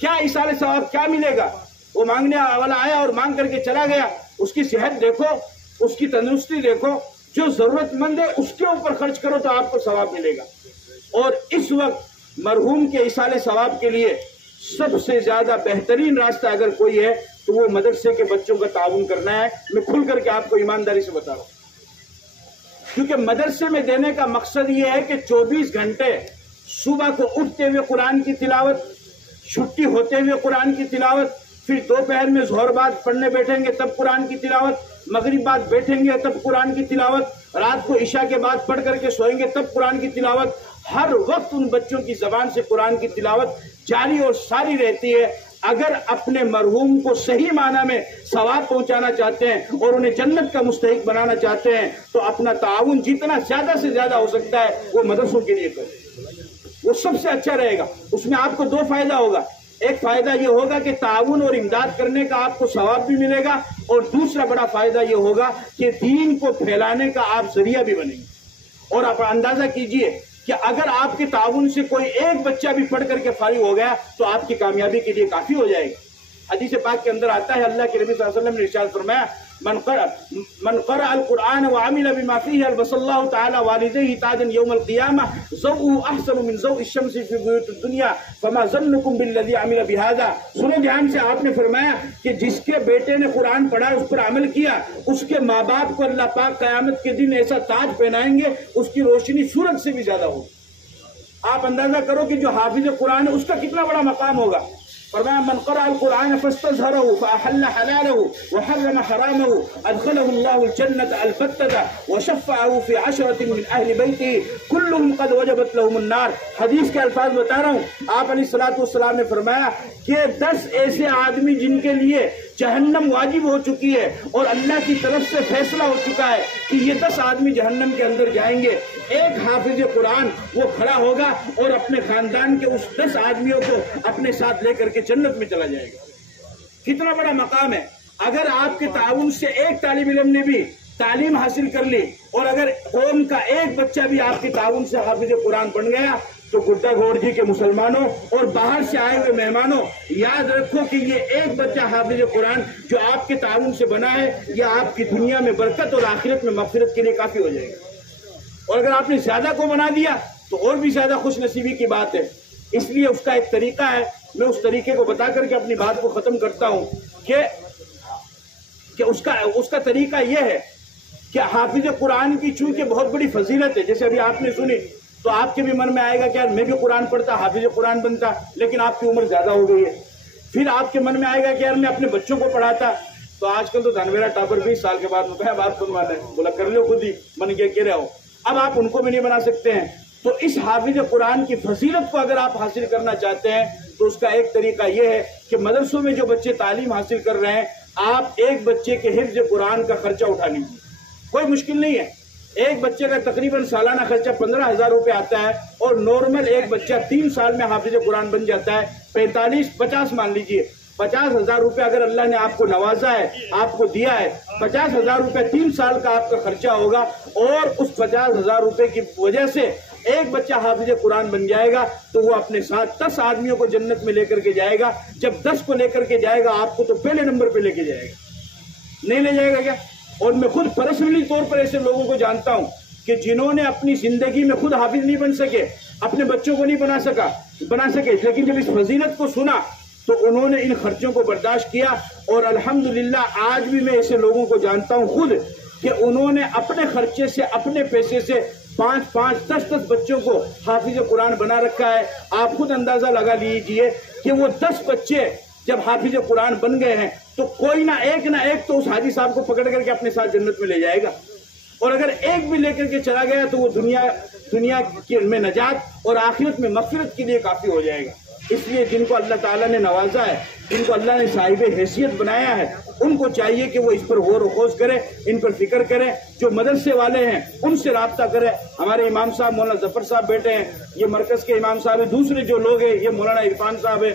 کیا ایصال ثواب کیا ملے گا؟ وہ مانگنے والا آیا اور مانگ کر کے چلا گیا, اس کی صحت دیکھو, اس کی تندرستی دیکھو, جو ضرورت مند ہے اس کے اوپر خرچ کرو تو آپ کو ثواب ملے گا. اور اس وقت مرحوم کے ایصال ثواب کے لیے سب سے زیادہ بہترین راستہ اگر کوئی ہے تو وہ مدرسے کے بچوں کا تعاون کرنا ہے. میں کھل کر کے آپ کو ایمانداری سے بتا رہا ہوں, کیونکہ مدرسے میں دینے کا مقصد یہ ہے کہ 24 گھنٹے صبح کو اٹھتے ہوئے قرآن کی تلاوت, چھٹی ہوتے ہوئے قرآن کی تلاوت, پھر دوپہر میں ظہر بعد پڑھنے بیٹھیں گے تب قرآن کی تلاوت, مغرب بعد بیٹھیں گے تب قرآن کی تلاوت, رات کو عشاء کے بعد پڑھ کر کے سوئیں گے تب قرآن کی تلاوت. ہر وقت ان بچوں کی زبان سے قرآن کی تلاوت جاری اور ساری رہتی ہے. اگر اپنے مرحوم کو صحیح معنی میں ثواب پہنچانا چاہتے ہیں اور انہیں جنت کا مستحق بنانا چاہتے ہیں تو اپنا تعاون جتنا زیادہ سے زیادہ ہو سکتا ہے وہ مدرسوں کے لیے کریں, وہ سب سے اچھا رہے گا. اس میں آپ کو 2 فائدہ ہوگا. ایک فائدہ یہ ہوگا کہ تعاون اور امداد کرنے کا آپ کو ثواب بھی ملے گا, اور دوسرا بڑا فائدہ یہ ہوگا کہ دین کو پھیلانے کا آپ ذریعہ بھی بنیں گے. اور آپ اندازہ کیجئے کہ اگر آپ کے تعاون سے کوئی ایک بچہ بھی پڑھ کر کے فارغ ہو گیا تو آپ کی کامیابی کے لیے کافی ہو جائے گا. حدیث پاک کے اندر آتا ہے, اللہ کے نبی صلی اللہ علیہ وسلم نے ارشاد فرمایا, من قرأ القرآن وعمل بما فيه البس الله تعالى والديه تاجا يوم القيامة ضوءه احسن من ضوء الشمس في بيوت الدنيا فما ظنكم بالذي عمل بهذا. سنو دھیان سے, آپ نے فرمایا کہ جس کے بیٹے نے قرآن پڑھا اس پر عمل کیا, اس کے ماں باپ کو اللہ پاک قیامت کے دن ایسا تاج پہنائیں گے اس کی روشنی سورج سے بھی زیادہ ہوگی. آپ اندازہ کرو کہ جو حافظ قرآن ہے اس کا کتنا بڑا مقام ہوگا. فرمایا من قرأ القرآن فاستظهره فأحل حلاله وحرم حرامه أدخله الله الجنة البتة وشفعه في 10 من أهل بيته كلهم قد وجبت لهم النار. حدیث کے الفاظ بتا رہا ہوں. آپ علیہ الصلوۃ والسلام نے فرمایا کہ 10 ایسے آدمی جن کے لیے جہنم واجب ہو چکی ہے اور اللہ کی طرف سے فیصلہ ہو چکا ہے کہ یہ 10 آدمی جہنم کے اندر جائیں گے, ایک حافظ قرآن وہ کھڑا ہوگا اور اپنے خاندان کے اس 10 آدمیوں کو اپنے ساتھ لے کر کے جنت میں چلا جائے گا. کتنا بڑا مقام ہے. اگر آپ کے تعاون سے ایک طالب علم نے بھی تعلیم حاصل کر لی اور اگر قوم کا ایک بچہ بھی آپ کے تعاون سے حافظ قرآن بن گیا تو گڈا گوڑ جی کے مسلمانوں اور باہر سے آئے ہوئے مہمانوں, یاد رکھو کہ یہ ایک بچہ حافظ قرآن جو آپ کے تعاون سے بنا ہے یہ آپ کی دنیا میں برکت اور آخرت میں مغفرت کے لیے کافی ہو جائے گا. اور اگر آپ نے زیادہ کو بنا دیا تو اور بھی زیادہ خوش نصیبی کی بات ہے. اس لیے اس کا ایک طریقہ ہے, میں اس طریقے کو بتا کر کے اپنی بات کو ختم کرتا ہوں کہ اس کا طریقہ یہ ہے کہ حافظ قرآن کی چونکہ بہت بڑی فضیلت ہے, جیسے ابھی آپ نے سنی تو آپ کے بھی من میں آئے گا کہ یار میں بھی قرآن پڑھتا, حافظ قرآن بنتا, لیکن آپ کی عمر زیادہ ہو گئی ہے. پھر آپ کے من میں آئے گا کہ یار میں اپنے بچوں کو پڑھاتا, تو آج کل تو دھنویرا ٹاپر 20 سال کے بعد میں کہا بات بنوانا ہے, بولا کر لو خود ہی, من کیا کہہ رہے ہو. اب آپ ان کو بھی نہیں بنا سکتے ہیں. تو اس حافظ قرآن کی فضیلت کو اگر آپ حاصل کرنا چاہتے ہیں تو اس کا ایک طریقہ یہ ہے کہ مدرسوں میں جو بچے تعلیم حاصل کر رہے ہیں آپ ایک بچے کے حفظ قرآن کا خرچہ اٹھا لیجیے, کوئی مشکل نہیں ہے. ایک بچے کا تقریباً سالانہ خرچہ 15,000 روپے آتا ہے اور نارمل ایک بچہ 3 سال میں حافظ قرآن بن جاتا ہے. 45-50 مان لیجیے, 50,000 روپے اگر اللہ نے آپ کو نوازا ہے, آپ کو دیا ہے, 50,000 روپے 3 سال کا آپ کا خرچہ ہوگا, اور اس 50,000 روپے کی وجہ سے ایک بچہ حافظ قرآن بن جائے گا تو وہ اپنے ساتھ 10 آدمیوں کو جنت میں لے کر کے جائے گا. جب 10 کو لے کر کے جائے گا آپ کو تو پہلے نمبر پہ لے کے جائے گا, نہیں لے جائے گا کیا؟ اور میں خود پرسنلی طور پر ایسے لوگوں کو جانتا ہوں کہ جنہوں نے اپنی زندگی میں خود حافظ نہیں بن سکے, اپنے بچوں کو نہیں بنا سکے, لیکن جب اس فضیلت کو سنا تو انہوں نے ان خرچوں کو برداشت کیا. اور الحمدللہ آج بھی میں ایسے لوگوں کو جانتا ہوں خود کہ انہوں نے اپنے خرچے سے, اپنے پیسے سے 5-5, 10-10 بچوں کو حافظ قرآن بنا رکھا ہے. آپ خود اندازہ لگا لیجئے کہ وہ 10 بچے جب حافظ قرآن بن گئے ہیں تو کوئی نہ ایک تو اس حاجی صاحب کو پکڑ کر کے اپنے ساتھ جنت میں لے جائے گا, اور اگر ایک بھی لے کر کے چلا گیا تو وہ دنیا میں نجات اور آخرت میں مغفرت کے لیے کافی ہو جائے گا. اس لیے جن کو اللہ تعالیٰ نے نوازا ہے, جن کو اللہ نے صاحب حیثیت بنایا ہے, ان کو چاہیے کہ وہ اس پر غور و خوض کرے, ان پر فکر کرے. جو مدرسے والے ہیں ان سے رابطہ کرے. ہمارے امام صاحب مولانا ظفر صاحب بیٹھے ہیں, یہ مرکز کے امام صاحب ہیں. دوسرے جو لوگ ہیں یہ مولانا عرفان صاحب ہیں,